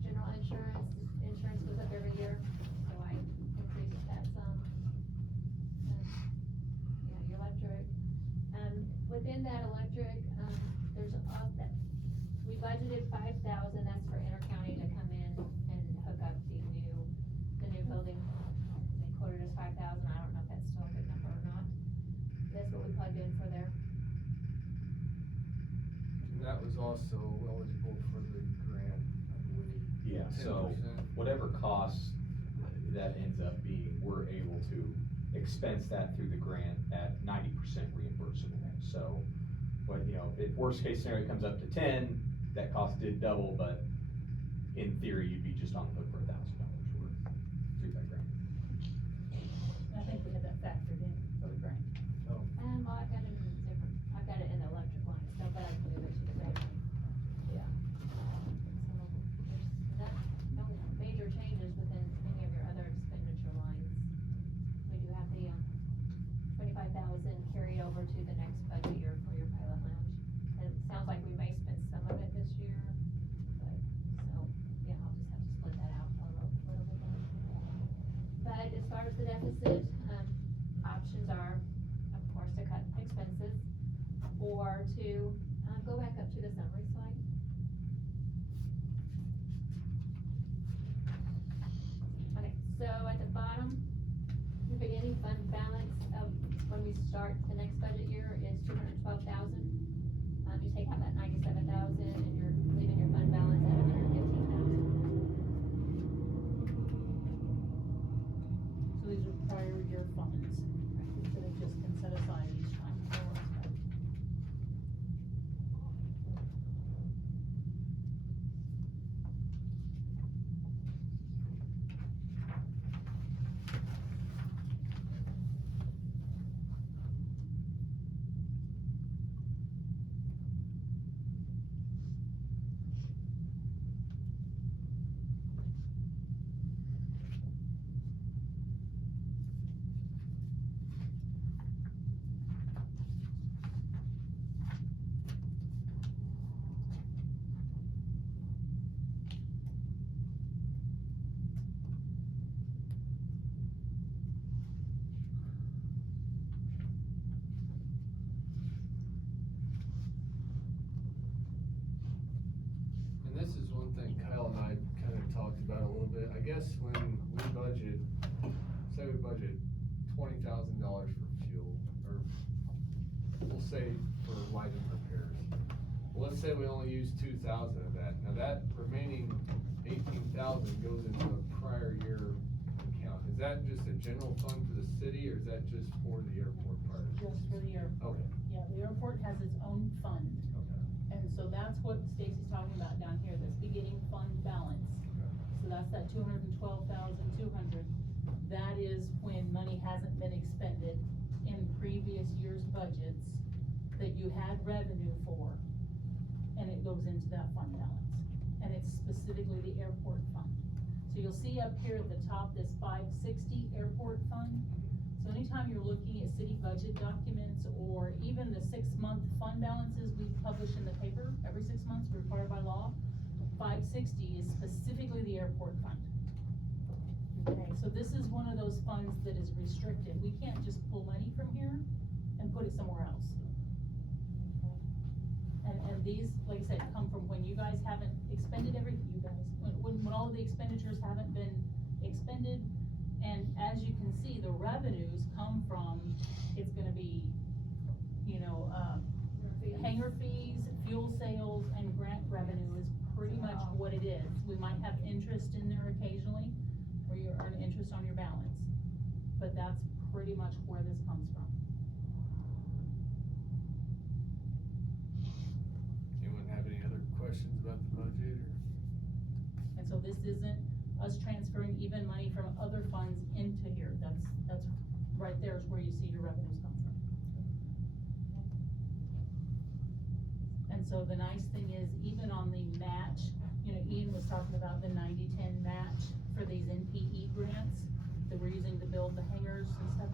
General insurance goes up every year, so I increased that some. Yeah, your electric, within that electric, there's we budgeted 5,000, that's for intercounty to come in and hook up the new building. They quoted us 5,000, I don't know if that's still a good number or not. That's what we plugged in for there. And that was also eligible for the grant, I believe. Yeah, so 10%. whatever costs that ends up being, we're able to expense that through the grant at 90% reimbursable. So, but you know, if worst case scenario comes up to 10, that cost did double, but in theory, you'd be just on the hook for $1,000 worth through that grant. I think we had that factored in for the grant. Oh. Well, I've got it in different, I've got it in the electric line, so but I can move it to the grant line. Yeah. So there's no major changes within any of your other expenditure lines. We do have the 25,000 carried over to the next budget year for your pilot lounge. And it sounds like we may spend some of it this year, but, so, yeah, I'll just have to split that out a little bit more. But as far as the deficit, options are, of course, to cut expenses, or to, go back up to the summary slide. Okay, so at the bottom, your beginning fund balance of, when we start the next budget year is 212,000. You take out that 97,000 and you're leaving your fund balance at 115,000. So these are prior year funds that have just been set aside each time. And this is one thing Kyle and I kind of talked about a little bit. I guess when we budget, say we budget $20,000 for fuel, or we'll say for lighting repairs. Well, let's say we only use 2,000 of that. Now that remaining 18,000 goes into a prior year account. Is that just a general fund for the city, or is that just for the airport part? Just for the airport. Okay. Yeah, the airport has its own fund. Okay. And so that's what Stacy's talking about down here, this beginning fund balance. So that's that 212,200. That is when money hasn't been expended in previous year's budgets that you had revenue for, and it goes into that fund balance. And it's specifically the airport fund. So you'll see up here at the top, this 560 airport fund. So anytime you're looking at city budget documents, or even the 6-month fund balances we publish in the paper every 6 months, required by law, 560 is specifically the airport fund. Okay, so this is one of those funds that is restricted. We can't just pull money from here and put it somewhere else. And these, like I said, come from when you guys haven't expended everything, when all of the expenditures haven't been expended. And as you can see, the revenues come from, it's gonna be, you know, hangar fees, fuel sales, and grant revenue is pretty much what it is. We might have interest in there occasionally, where you earn interest on your balance, but that's pretty much where this comes from. Anyone have any other questions about the budget or? And so this isn't us transferring even money from other funds into here, that's right there is where you see your revenues come from. And so the nice thing is, even on the match, you know, Ian was talking about the 90-10 match for these NPE grants that we're using to build the hangars and stuff.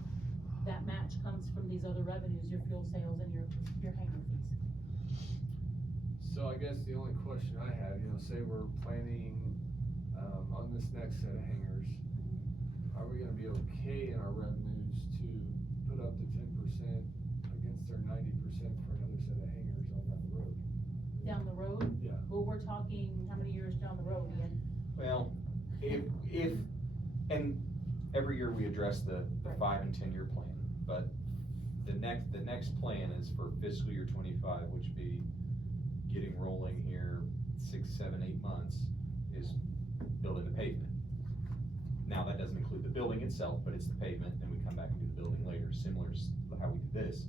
That match comes from these other revenues, your fuel sales and your hangar fees. So I guess the only question I have, you know, say we're planning, on this next set of hangars, are we gonna be okay in our revenues to put up to 10% against their 90% for another set of hangars on down the road? Down the road? Yeah. Well, we're talking, how many years down the road, Ian? Well, and every year we address the 5 and 10 year plan, but the next plan is for fiscal year 25, which would be getting rolling here 6, 7, 8 months, is building the pavement. Now, that doesn't include the building itself, but it's the pavement, and we come back and do the building later, similar to how we did this.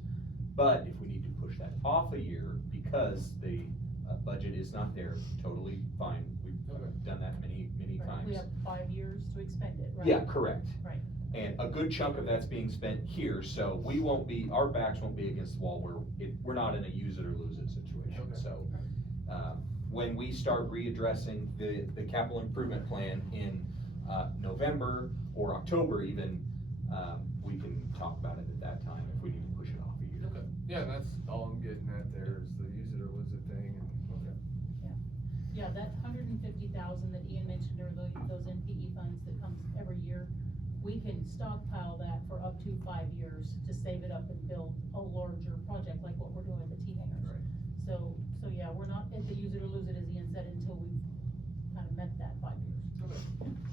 But if we need to push that off a year because the budget is not there, totally fine. We've done that many Right. times. We have 5 years to expend it, right? Yeah, correct. Right. And a good chunk of that's being spent here, so we won't be, our backs won't be against the wall, we're not in a use it or lose it situation, Okay. so. When we start readdressing the capital improvement plan in, November or October even, we can talk about it at that time if we need to push it off a year. Okay, yeah, that's all I'm getting at there is the use it or lose it thing, and, okay. Yeah, that 150,000 that Ian mentioned, or those NPE funds that comes every year, we can stockpile that for up to 5 years to save it up and build a larger project like what we're doing with the T hangars. Right. So yeah, we're not at the use it or lose it, as Ian said, until we've kind of met that 5 years. Okay.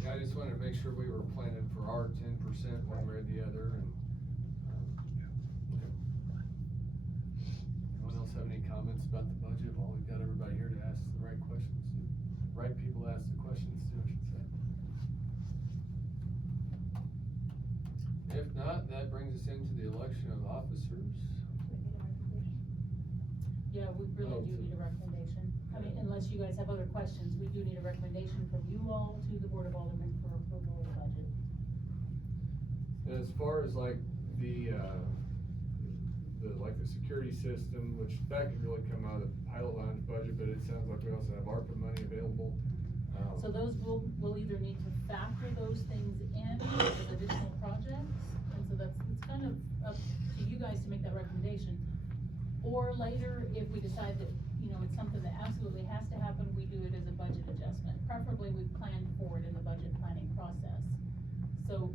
Yeah, I just wanted to make sure we were planning for our 10% one way or the other, and, okay. Anyone else have any comments about the budget? Well, we've got everybody here to ask the right questions, right people to ask the questions to, I should say. If not, that brings us into the election of officers. Yeah, we really do need a recommendation. I mean, unless you guys have other questions, we do need a recommendation from you all to the Board of Aldermen for approval of the budget. And as far as like the security system, which that could really come out of the pilot lounge budget, but it sounds like we also have ARPA money available. So those we'll either need to factor those things in as additional projects, and so it's kind of up to you guys to make that recommendation. Or later, if we decide that, you know, it's something that absolutely has to happen, we do it as a budget adjustment. Preferably, we plan for it in the budget planning process. So,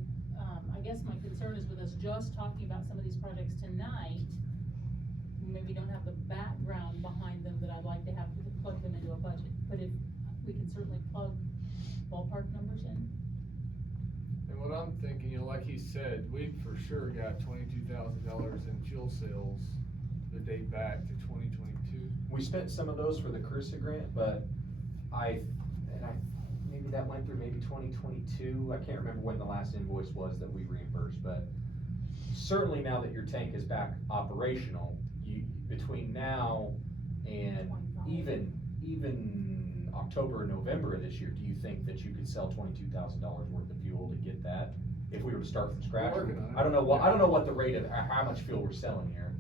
I guess my concern is with us just talking about some of these projects tonight, we maybe don't have the background behind them that I'd like to have to plug them into a budget. But if, we can certainly plug ballpark numbers in. And what I'm thinking, you know, like he said, we've for sure got $22,000 in fuel sales that date back to 2022. We spent some of those for the CRSA grant, but maybe that went through maybe 2022. I can't remember when the last invoice was that we reimbursed, but certainly now that your tank is back operational, between now and even October or November of this year, do you think that you could sell $22,000 worth of fuel to get that? If we were to start from scratch? We're working on it. I don't know what the rate of, how much fuel we're selling here.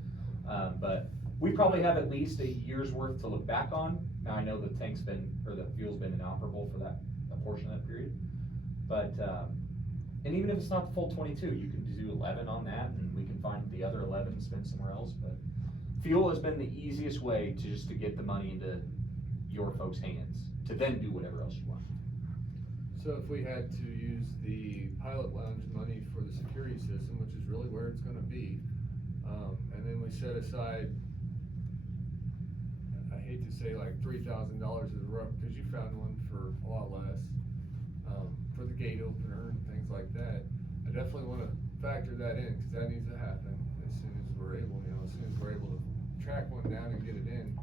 But we probably have at least a year's worth to look back on. Now, I know the fuel's been inoperable for a portion of that period. But, and even if it's not the full 22, you can do 11 on that, and we can find the other 11 and spend somewhere else. But fuel has been the easiest way to get the money into your folks' hands, to then do whatever else you want. So if we had to use the pilot lounge money for the security system, which is really where it's gonna be, and then we set aside, I hate to say like $3,000 is rough, cause you found one for a lot less, for the gate opener and things like that. I definitely wanna factor that in, cause that needs to happen as soon as we're able, as soon as we're able to track one down and get it in.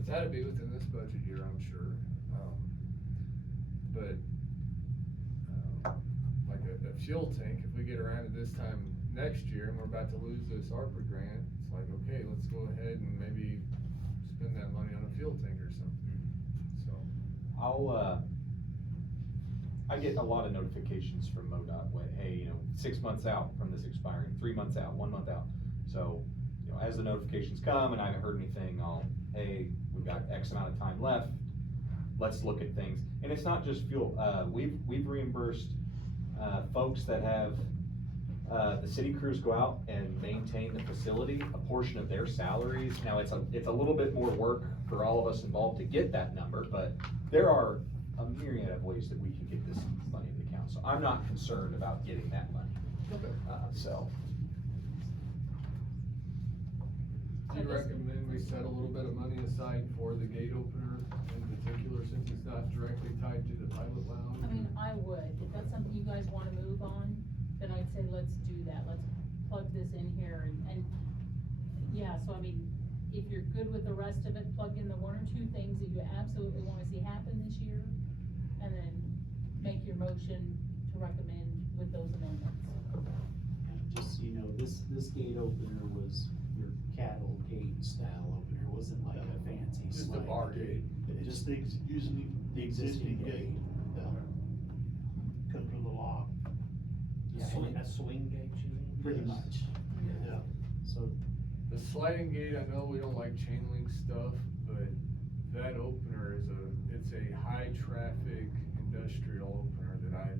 It's had to be within this budget year, I'm sure. But, like a fuel tank, if we get around to this time next year and we're about to lose this ARPA grant, it's like, okay, let's go ahead and maybe spend that money on a fuel tank or something, so. I get a lot of notifications from MoDOT, hey, 6 months out from this expiring, 3 months out, 1 month out. So, as the notifications come and I haven't heard anything, hey, we've got X amount of time left, let's look at things. And it's not just fuel, we've reimbursed, folks that have, the city crews go out and maintain the facility, a portion of their salaries. Now, it's a little bit more work for all of us involved to get that number, but there are a myriad of ways that we can get this money in the account. So I'm not concerned about getting that money. So. Do you recommend we set a little bit of money aside for the gate opener in particular, since it's not directly tied to the pilot lounge? I mean, I would, if that's something you guys wanna move on, then I'd say let's do that, let's plug this in here and, yeah, so I mean, if you're good with the rest of it, plug in the 1 or 2 things that you absolutely wanna see happen this year, and then make your motion to recommend with those amendments. And just so you know, this gate opener was your cattle gate style opener, it wasn't like a fancy Just a sliding bar gate. Just using the existing gate, comes with a lock. Yeah, A swing gate, you mean? pretty Yes. much, Yeah. so, The sliding gate, I know we don't like chain link stuff, but that opener it's a high traffic industrial opener that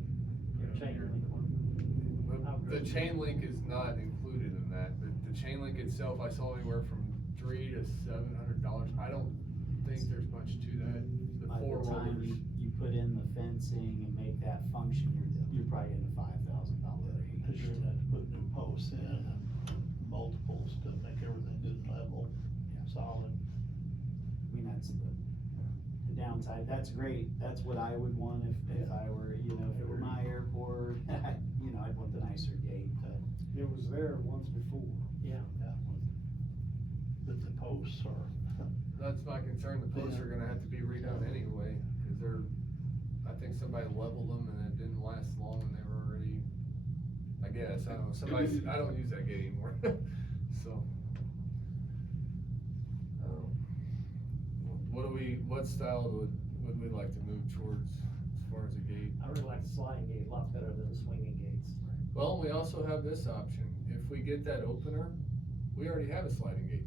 Chain link one. The chain link is not included in that, but the chain link itself, I saw anywhere from $300 to $700. I don't think there's much to that. The by 4 the time rollers. you put in the fencing and make that function, you're probably in a $5,000 range. Cause you're gonna have to put new posts in and multiples to make everything good and level, solid. I mean, that's the downside, that's great, that's what I would want if I were, if it were my airport, I'd want the nicer gate, It was there once before. yeah. But the posts are, That's my concern, the posts are gonna have to be redone anyway, cause I think somebody leveled them and it didn't last long and they were already, I guess, I don't know, I don't use that gate anymore, so. What style would we like to move towards as far as a gate? I really like the sliding gate a lot better than the swinging gates. Well, we also have this option, if we get that opener, we already have a sliding gate.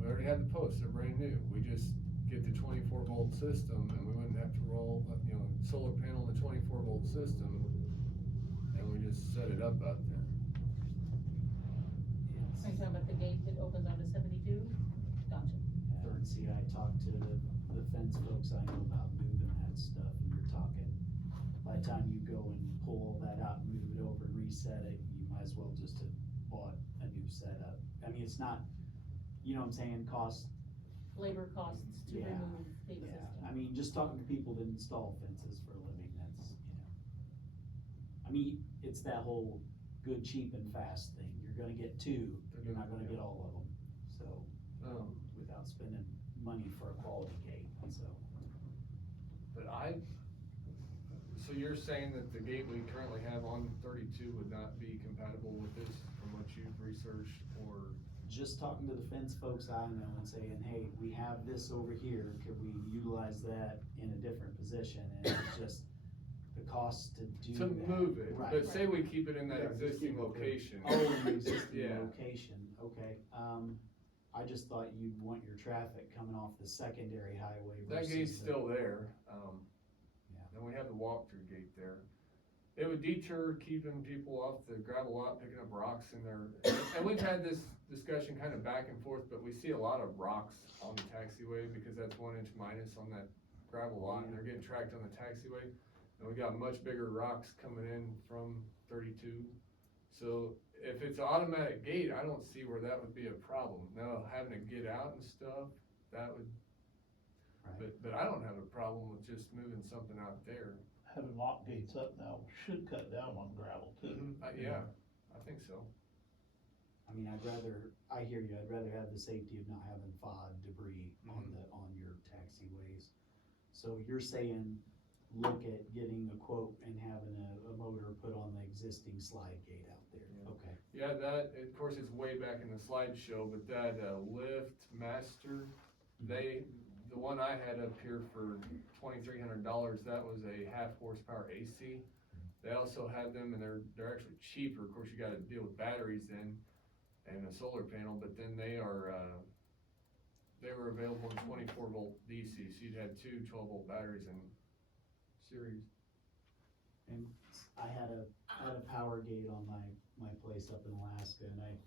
We already have the posts, they're brand new, we just get the 24-volt system and we wouldn't have to roll, solar panel in the 24-volt system, and we just set it up out there. Are you talking about the gate that opens onto 72? Gotcha. And see, I talked to the fence folks, I know about moving that stuff, and you're talking, by the time you go and pull all that out and move it over and reset it, you might as well just have bought a new setup. I mean, it's not, you know what I'm saying, Labor costs to Yeah, remove the yeah, system. I mean, just talking to people that install fences for a living, that's, I mean, it's that whole good, cheap, and fast thing, you're gonna get 2, you're not gonna get all of them, so, without spending money for a quality gate, so. But so you're saying that the gate we currently have on 32 would not be compatible with this from what you've researched, or? Just talking to the fence folks I know and saying, hey, we have this over here, could we utilize that in a different position? And it's just the cost to do To that. move it, Right. but say we keep it in that Yeah, just existing keep it there. location. Oh, in the existing Yeah. location, okay, I just thought you'd want your traffic coming off the secondary highway That versus gate's the- still there, Yeah. and we have the walk-through gate there. It would deter keeping people off the gravel lot, picking up rocks in there, and we've had this discussion kind of back and forth, but we see a lot of rocks on the taxiway, because that's 1 inch minus on that gravel lot, and they're getting tracked on the taxiway. And we got much bigger rocks coming in from 32, so if it's an automatic gate, I don't see where that would be a problem. Now, having to get out and stuff, that would, Right. but I don't have a problem with just moving something out there. having lock gates up now should cut down on gravel too. Yeah, I think so. I mean, I hear you, I'd rather have the safety of not having FOD debris on your taxiways. So you're saying, look at getting a quote and having a motor put on the existing slide gate out there, Yeah. okay? Yeah, that, of course, it's way back in the slideshow, but that, lift master, the one I had up here for $2,300, that was a half horsepower AC. They also had them, and they're actually cheaper, of course, you gotta deal with batteries then, and a solar panel, but then they were available in 24 volt DC, so you'd have two 12 volt batteries in series. And I had a power gate on my place up in Alaska, and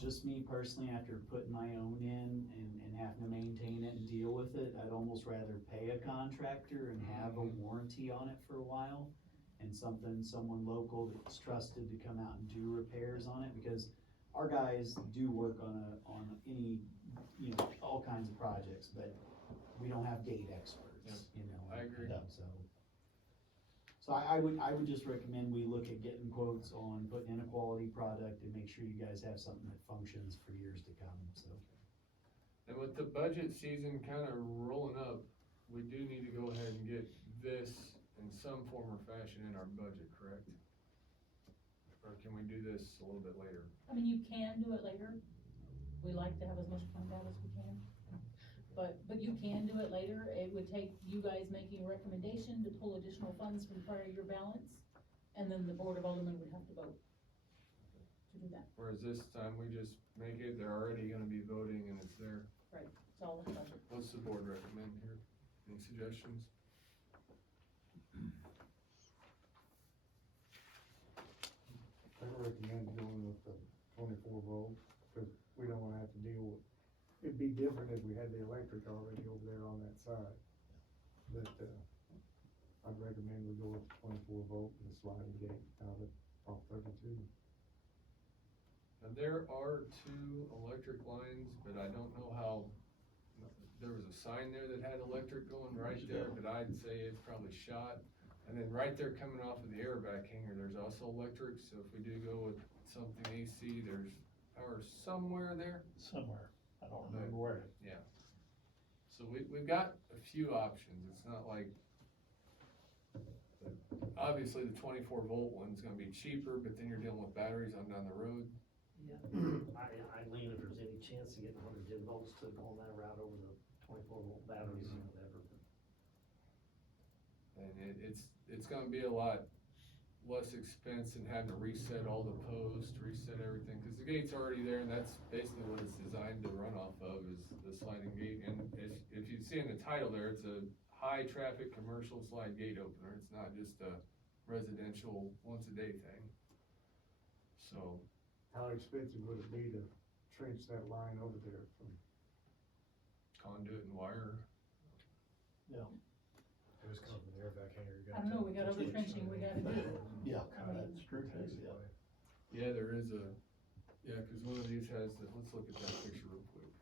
just me personally, after putting my own in and having to maintain it and deal with it, I'd almost rather pay a contractor and have a warranty on it for a while, and someone local that's trusted to come out and do repairs on it, because our guys do work on any, all kinds of projects, but we don't have gate experts, I agree. So I would just recommend we look at getting quotes on putting in a quality product and make sure you guys have something that functions for years to come, so. And with the budget season kinda rolling up, we do need to go ahead and get this in some form or fashion in our budget, correct? Or can we do this a little bit later? I mean, you can do it later. We like to have as much fun out as we can. But you can do it later. It would take you guys making a recommendation to pull additional funds from prior year balance, and then the Board of Aldermen would have to vote to do that. Whereas this time, we just make it, they're already gonna be voting and it's there. Right, it's all in the budget. What's the board recommend here? Any suggestions? I recommend going with the 24 volt, cause we don't wanna have to deal with, it'd be different if we had the electric already over there on that side. But, I'd recommend we go with the 24 volt and the sliding gate out of off 32. Now, there are two electric lines, but I don't know how, there was a sign there that had electric going right there, but I'd say it's probably shot. And then right there coming off of the airback hanger, there's also electric, so if we do go with something AC, there's power somewhere there. Somewhere, I don't remember where. Yeah. So we've got a few options, it's not like, obviously the 24 volt one's gonna be cheaper, but then you're dealing with batteries on down the road. Yeah, I lean if there's any chance to get 110 volts to go on that route over the 24 volt batteries or whatever. And it's gonna be a lot less expense than having to reset all the posts, reset everything, cause the gate's already there, and that's basically what it's designed to run off of, is the sliding gate. And if you see in the title there, it's a high traffic commercial slide gate opener, it's not just a residential once a day thing. So, How expensive would it be to trench that line over there from? conduit and wire, It was coming from the airback hanger. I don't know, we got other trenching we gotta do. Yeah, I mean, that's true, yeah. yeah, there is cause one of these has let's look at that picture real quick.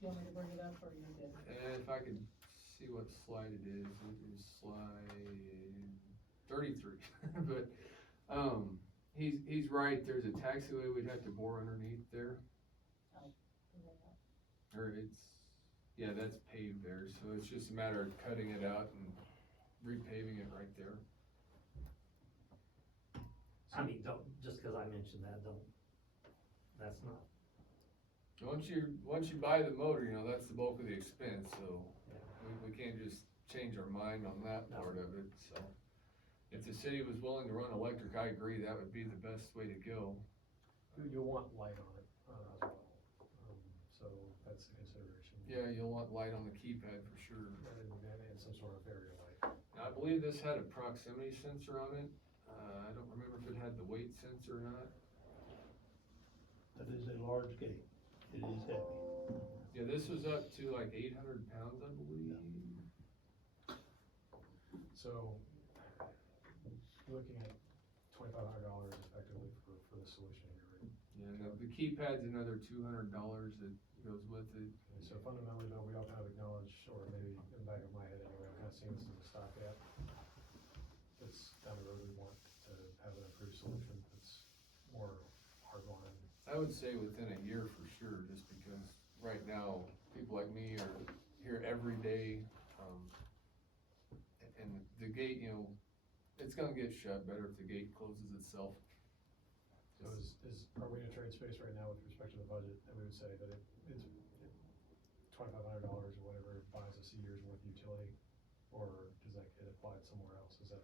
Do you want me to bring it up, or are you good? And if I could see what slide it is slide 33, but, he's right, there's a taxiway we'd have to bore underneath there, or that's paved there, so it's just a matter of cutting it out and repaving it right there. I mean, just cause I mentioned that, that's not, Once you buy the motor, that's the bulk of the expense, so yeah. we can't just change our mind on that part of it, so. If the city was willing to run electric, I agree, that would be the best way to go. You'll want light on it, as well, so that's a consideration. Yeah, you'll want light on the keypad for sure. And some sort of area light. Now, I believe this had a proximity sensor on it, I don't remember if it had the weight sensor or not. That is a large gate, it is heavy. Yeah, this was up to like 800 pounds, I believe. So, looking at $2,500 effectively for the solution here, right? Yeah, and the keypad's another $200 that goes with it. Okay, so fundamentally though, we all kind of acknowledge, or maybe in the back of my head anyway, I'm kind of seeing this as a stopgap. That's down the road, we want to have an improved solution that's more hardline. I would say within a year for sure, just because right now, people like me are here every day, and the gate, you know, it's gonna get shut better if the gate closes itself. So are we in a trade space right now with respect to the budget, that we would say that it's $2,500 or whatever buys us a year's worth of utility? Or does that get applied somewhere else? Is that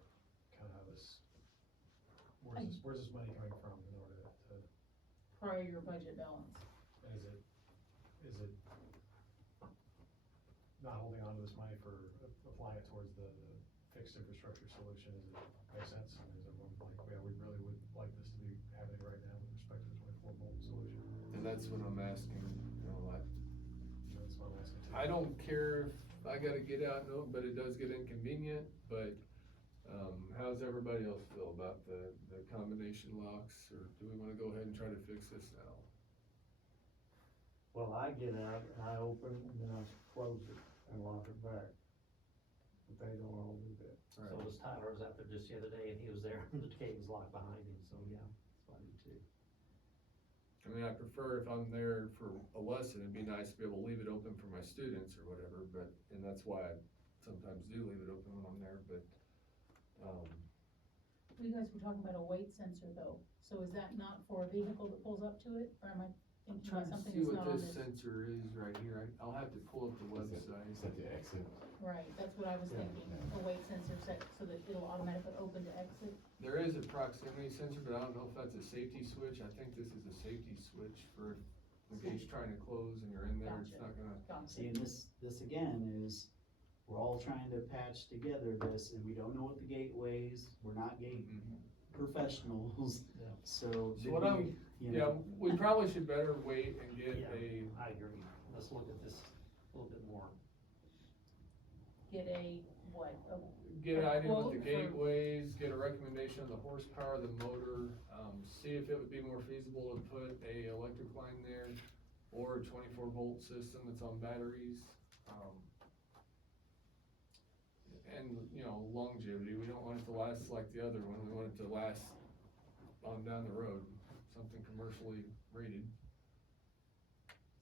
kind of how this, where's this money coming from in order to, Prior year budget balance. and is it not holding on to this money for applying it towards the fixed infrastructure solution? Is it make sense? And is everyone like, yeah, we really would like this to be happening right now with respect to the 24-volt solution? And that's what I'm asking, you know, That's what I'm asking too. I don't care if I gotta get out, no, but it does get inconvenient, but, how's everybody else feel about the combination locks, or do we wanna go ahead and try to fix this now? Well, I get out, and I open, and then I close it and lock it back. But they don't all do that. So was Tyler, was out there just the other day, and he was there, and the gate was locked behind him, so yeah, that's what I do too. I mean, I prefer if I'm there for a lesson, it'd be nice to be able to leave it open for my students or whatever, but, and that's why I sometimes do leave it open when I'm there, but, You guys were talking about a weight sensor though, so is that not for a vehicle that pulls up to it, or am I thinking trying about to something see that's what not on this this? sensor is right here, I'll have to pull up the website. Is that the exit? Right, that's what I was thinking, a weight sensor set, so that it'll automatically open to exit. There is a proximity sensor, but I don't know if that's a safety switch. I think this is a safety switch for if the gate's trying to close and you're in there, it's not gonna. See, and this again is, we're all trying to patch together this, and we don't know what the gate weighs, we're not gate professionals, Yeah. so. So what I'm, you yeah, know, we probably should better wait and get Yeah. a, I agree, let's look at this a little bit more. Get a, what, get an idea what the quote gate for- weighs, get a recommendation on the horsepower of the motor, see if it would be more feasible to put a electric line there or a 24-volt system that's on batteries. And, you know, longevity, we don't want it to last like the other one, we want it to last on down the road, something commercially rated.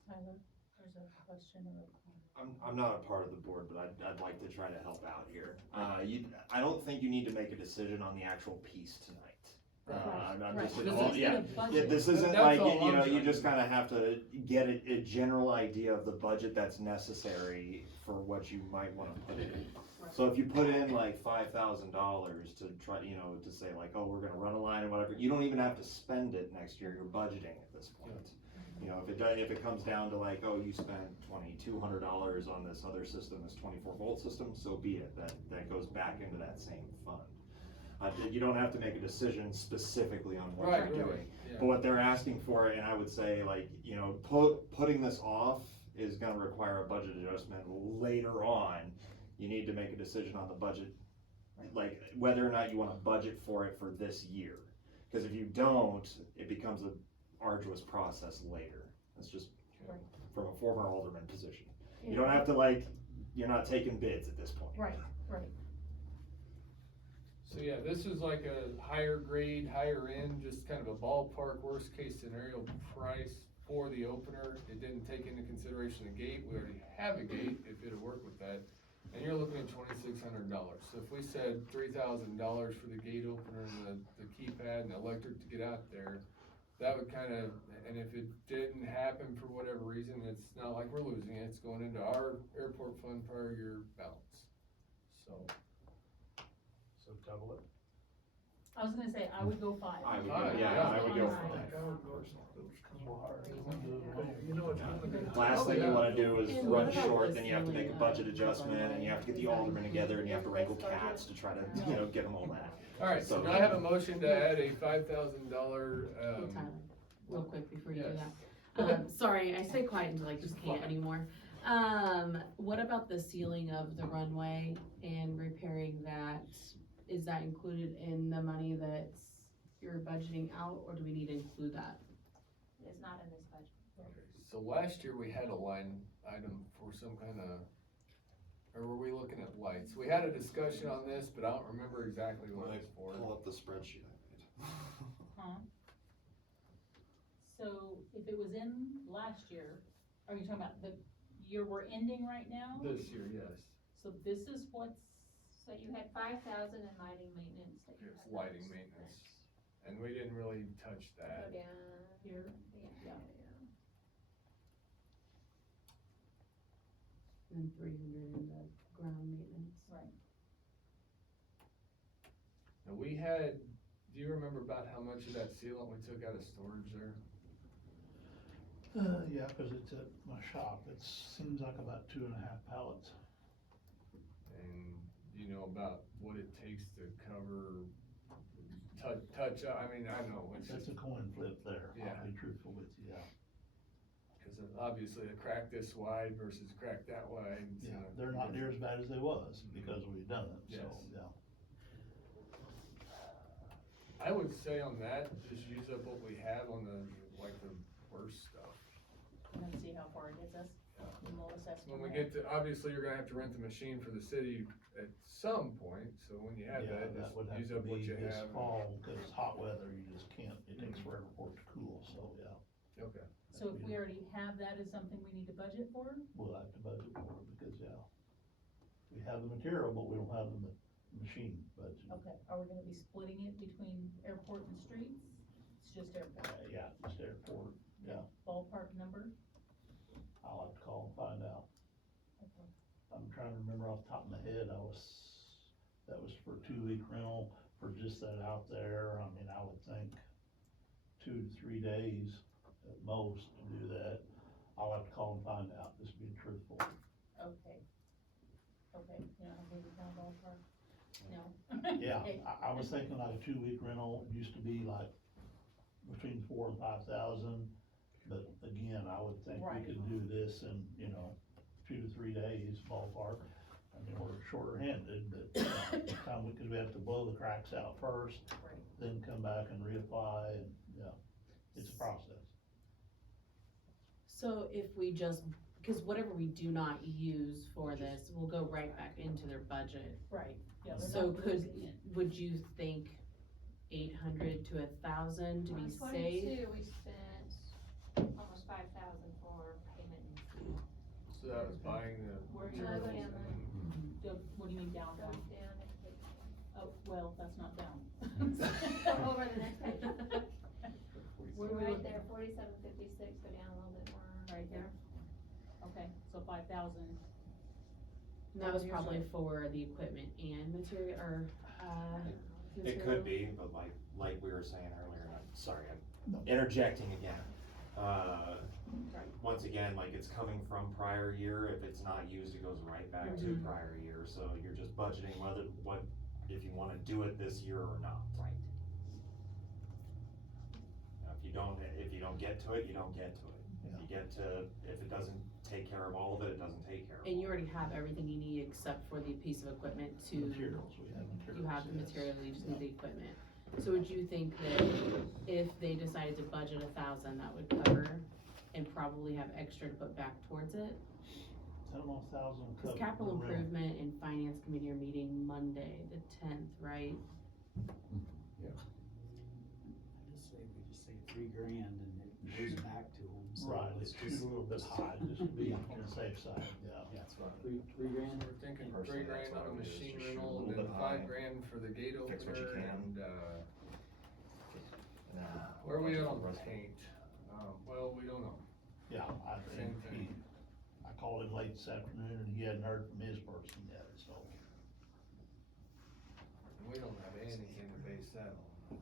Tyler, there's a question or a comment. I'm not a part of the board, but I'd like to try to help out here. I don't think you need to make a decision on the actual piece tonight. I'm Right. just, This is yeah, the budget. this isn't That's like, all you I'm know, you trying just to do. kinda have to get a general idea of the budget that's necessary for what you might wanna put in. So if you put in like $5,000 to try, you know, to say like, oh, we're gonna run a line or whatever, you don't even have to spend it next year, you're budgeting at this point. You know, if it comes down to like, oh, you spent $2,200 on this other system, this 24-volt system, so be it, that goes back into that same fund. You don't have to make a decision specifically on what Right, you're right, doing. yeah. But what they're asking for, and I would say like, you know, putting this off is gonna require a budget adjustment later on. You need to make a decision on the budget, like whether or not you wanna budget for it for this year. Cause if you don't, it becomes a arduous process later. It's just Right. from a former alderman position. You don't have to like, you're not taking bids at this point. Right, right. So yeah, this is like a higher grade, higher end, just kind of a ballpark, worst case scenario price for the opener. It didn't take into consideration the gate, we already have a gate, if it'll work with that. And you're looking at $2,600. So if we said $3,000 for the gate opener and the keypad and the electric to get out there, that would kind of, and if it didn't happen for whatever reason, it's not like we're losing it, it's going into our airport fund prior year balance, so. So double it? I was gonna say, I would go 5. I would, Alright, yeah, I would go for Alright. that. You know it's gonna be. Last thing you wanna do is And run what about short, the then you have to make a ceiling, budget the adjustment, and you have to get the aldermen together, and you have to wrangle cats to try to, you know, get them all that. Alright, so So- do I have a motion to add a $5,000, Hey, Tyler, real quick before you do yes. that. Sorry, I stay quiet until I just can't anymore. What about the ceiling of the runway and repairing that? Is that included in the money that's you're budgeting out, or do we need to include that? It's not in this budget. Okay, so last year we had a line item for some kind of, or were we looking at lights? We had a discussion on this, but I don't remember exactly what it was for. Pull up the spreadsheet I made. Huh? So if it was in last year, are you talking about year we're ending right now? This year, yes. So this is what's, So you had 5,000 in lighting maintenance that you It's had. lighting maintenance, and we didn't really touch Go that. down. Here? Yeah. And 300 in the ground maintenance. right, And we had, do you remember about how much of that sealant we took out of storage there? Yeah, cause it's at my shop, it seems like about 2.5 pallets. And you know about what it takes to cover, touch up, I mean, I know, it's That's just, a coin flip there, Yeah. I'll be truthful with you, yeah. cause obviously a crack this wide versus crack that wide. it's Yeah, gonna- they're not near as bad as they was, because we've done it, so, Yes. yeah. I would say on that, just use up what we have on the, like, the worst stuff. and then see how far it gets us, and we'll assess When from we there. get to, obviously, you're gonna have to rent the machine for the city at some point, so when you have Yeah, that, that just would have use to up what be you this have. fall, cause hot weather, you just can't, it takes Mhm. forever for it to cool, so, yeah. Okay. So if we already have that as something we need to budget for, We'll have to budget for it, because, yeah, we have the material, but we don't have the machine budget. okay, are we gonna be splitting it between airport and streets? It's just airport, Yeah, just airport, yeah, ballpark number? I'll have to call and find out. Okay. I'm trying to remember off the top of my head, that was for a 2-week rental for just that out there, I mean, I would think 2 to 3 days at most to do that. I'll have to call and find out, just being truthful. Okay. Okay, you know, maybe down ballpark? No? Yeah, Okay. I was thinking like a 2-week rental, it used to be like between 4,000 and 5,000, but again, I would think we Right. could do this in, 2 to 3 days ballpark. I mean, we're shorter handed, but because we have to blow the cracks out first, Right. then come back and reapply, and, yeah, it's a process. So if we just, because whatever we do not use for this will go right back into their budget. Right, yeah. they're So not could, losing it. would you think 800 to 1,000 to be On safe? 22, we spent almost 5,000 for payment and fee. So that was buying the Where you materials looking? and, What do you mean down? Goes down next page. Oh, well, that's not down. Go over the next page. Where do we Right look? there, 4756, go down a little bit more. Right there. Okay, so 5,000. And that was probably for the equipment and material, or, It could be, but like we were saying earlier, and I'm sorry, I'm interjecting again. Once again, like it's coming from prior year, if it's not used, it goes right back to Mhm. prior year, so you're just budgeting if you wanna do it this year or not. Right. Now, if you don't get to it, you don't get to it. If it doesn't take care of all of it, it doesn't take care of it. And you already have everything you need except for the piece of equipment to. Materials, we have materials. You have the yes. material, you just Yeah. need the equipment. So would you think that if they decided to budget 1,000, that would cover and probably have extra to put back towards it? I don't know, 1,000 Cause cover capital the rental. improvement and finance committee are meeting Monday, the 10th, right? I just say, we just say $3,000 and it goes back to them, so Right, let's let's shoot a little bit high, just to be on the safe side, yeah. Yeah, that's right, $3,000. we're thinking Personally, 3 grand that's what on a I would do, is machine just shoot a rental, and little then bit 5 high, grand for the gate fix what you opener, can. and, And then where are we at budget on the rest of it. paint? Well, we don't know. Yeah, I Same think thing. I called him late this afternoon, and he hadn't heard from his person yet, so. We don't have anything to base that on.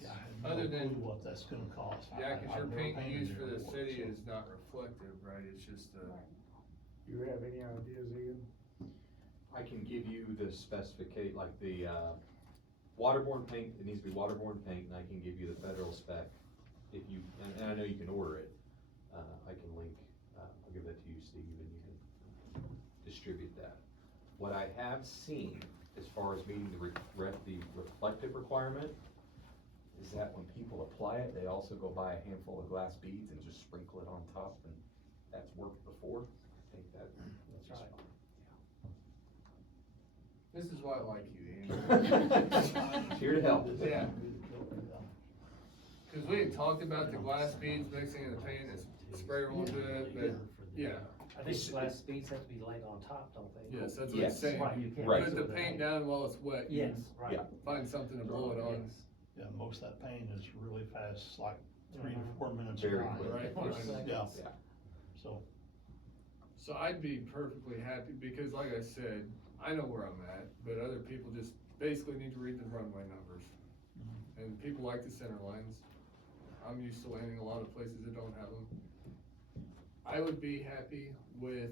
Yeah, I have Other no than- clue what that's gonna cost. Yeah, cause your I've never paint you painted use it for the before, city so. is not reflective, right? It's just, You have any ideas, Ian? I can give you the like the, waterborne paint, it needs to be waterborne paint, and I can give you the federal spec. If you, and I know you can order it, I can link, I'll give that to you, Steve, and you can distribute that. What I have seen, as far as meeting the reflective requirement, is that when people apply it, they also go buy a handful of glass beads and just sprinkle it on top, and that's worked before. I think that's just right. fine. this is why I like you, Ian. Here to help. Yeah. Cause we had talked about the glass beads mixing in the paint and spray a little bit, but, yeah, I think glass beads have to be laid on top, don't they? Yes, that's what I'm Yes. saying. Right, you can't. Right. Put the do it paint at down while it's wet. Yes, and right. Yeah. Find something to blow it on. Yes. Yeah, most of that paint is really fast, like 3 to Mhm. 4 minutes Very dry. quick. Right. 4 Right. seconds. Yeah. Yeah. So, So I'd be perfectly happy, because like I said, I know where I'm at, but other people just basically need to read the runway numbers. And people like the center lines. I'm used to landing a lot of places that don't have them. I would be happy with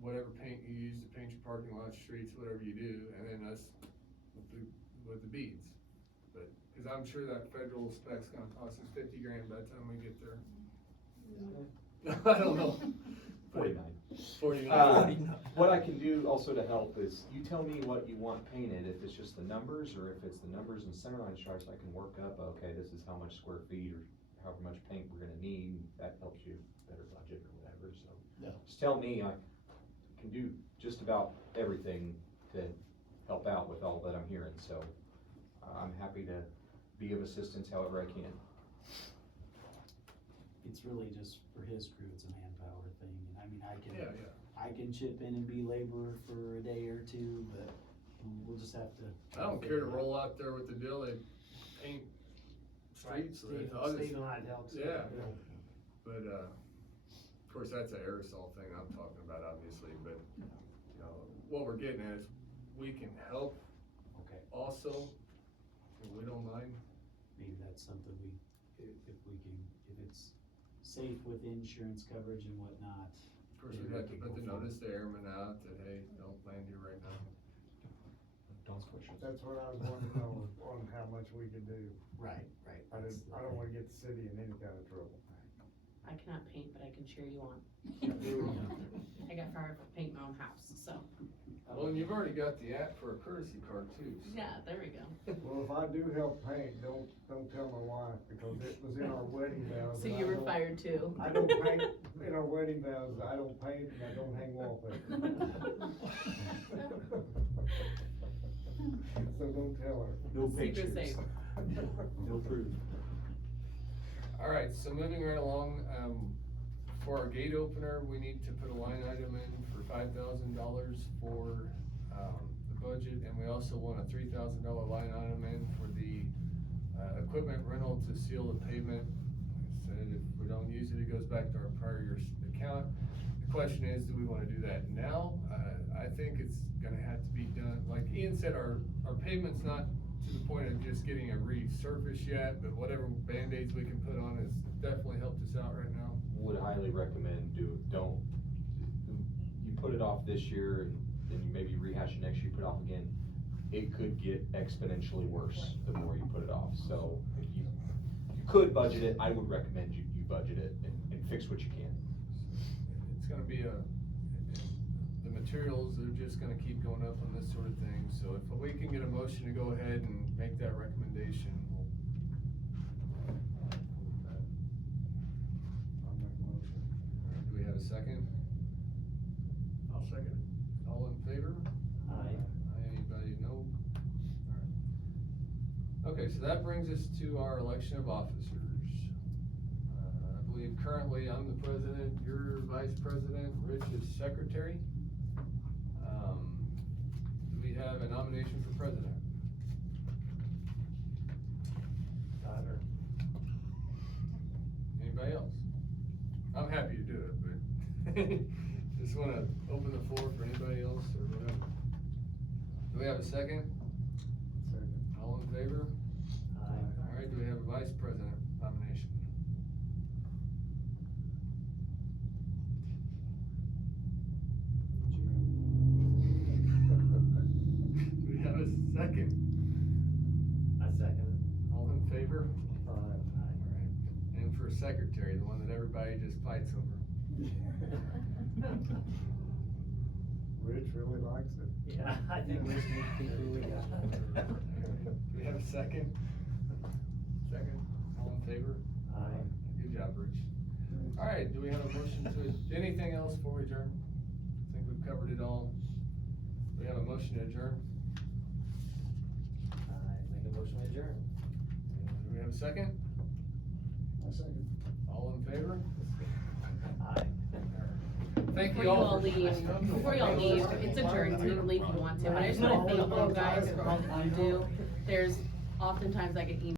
whatever paint you use to paint your parking lots, streets, whatever you do, and then us with the beads. But, cause I'm sure that federal spec's gonna cost us 50 grand by the time we get there. I don't know. 49. 49. What I can do also to help is, you tell me what you want painted, if it's just the numbers, or if it's the numbers and centerline stripes, I can work up, okay, this is how much square feet, or however much paint we're gonna need, that helps you better budget or whatever, so. Yeah. Just tell me, I can do just about everything to help out with all that I'm hearing, so I'm happy to be of assistance however I can. It's really just for his crew, it's a manpower thing, and I mean, Yeah. I can chip in and be laborer for a day or two, but we'll just have to. I don't care to roll out there with the deal, they paint streets with Steve, others. Steve and I helped. Yeah. But, of course, that's an aerosol thing I'm talking about, obviously, but, you know, what we're getting at is, we can help Okay, also, and we don't mind. maybe that's something if we can, if it's safe with insurance coverage and whatnot. Of course, we'd have to put the notice to airmen out that, hey, don't land here right now. Don's question. That's what I was wanting to know, on how much we could do. Right. I don't wanna get the city in any kind of trouble. I cannot paint, but I can cheer you on. I got fired for painting my own house, so, Well, and you've already got the app for a courtesy card too. So. yeah, there we go. Well, if I do help paint, don't tell my wife, because it was in our wedding vows. So and you I were don't- fired too. I don't paint, in our wedding vows, I don't paint and I don't hang wallpaper. So don't tell her. No Secret pictures. safe. No proof. All right, so moving right along, for our gate opener, we need to put a line item in for $5,000 for, the budget, and we also want a $3,000 line item in for the, equipment rental to seal the pavement. Like I said, if we don't use it, it goes back to our prior year's account. The question is, do we wanna do that now? I think it's gonna have to be done, like Ian said, our pavement's not to the point of just getting it resurfaced yet, but whatever Band-Aids we can put on has definitely helped us out right now. Would highly recommend you put it off this year, and then you maybe rehash it next year, put it off again. It could get exponentially worse the more you put it off, so if you could budget it, I would recommend you budget it and fix what you can. It's gonna be the materials are just gonna keep going up on this sort of thing, so if we can get a motion to go ahead and make that recommendation, we'll. I'll make a motion. Do we have a second? I'll second it. All in favor? Aye. Anybody no? Alright. Okay, so that brings us to our election of officers. I believe currently I'm the president, you're vice president, Rich is secretary. Do we have a nomination for president? Tyler. Anybody else? I'm happy to do it, but just wanna open the floor for anybody else or whatever. Do we have a second? Second. All in favor? Aye. Alright, do we have a vice president nomination? Do we have a second? I second it. All in favor? Aye. Alright, and for secretary, the one that everybody just fights over. Rich really likes it. Yeah, I think we should keep who we got. Do we have a second? Second, all in favor? Aye. Good job, Rich. Alright, do we have a motion to, anything else before we adjourn? I think we've covered it all. Do we have a motion to adjourn? I make a motion to adjourn. Do we have a second? I second. All in favor? Aye. Thank Before you you all all for- leave, it's adjourned, so you can leave if you want to, but I just wanna thank you guys for all that you do. There's oftentimes I get emails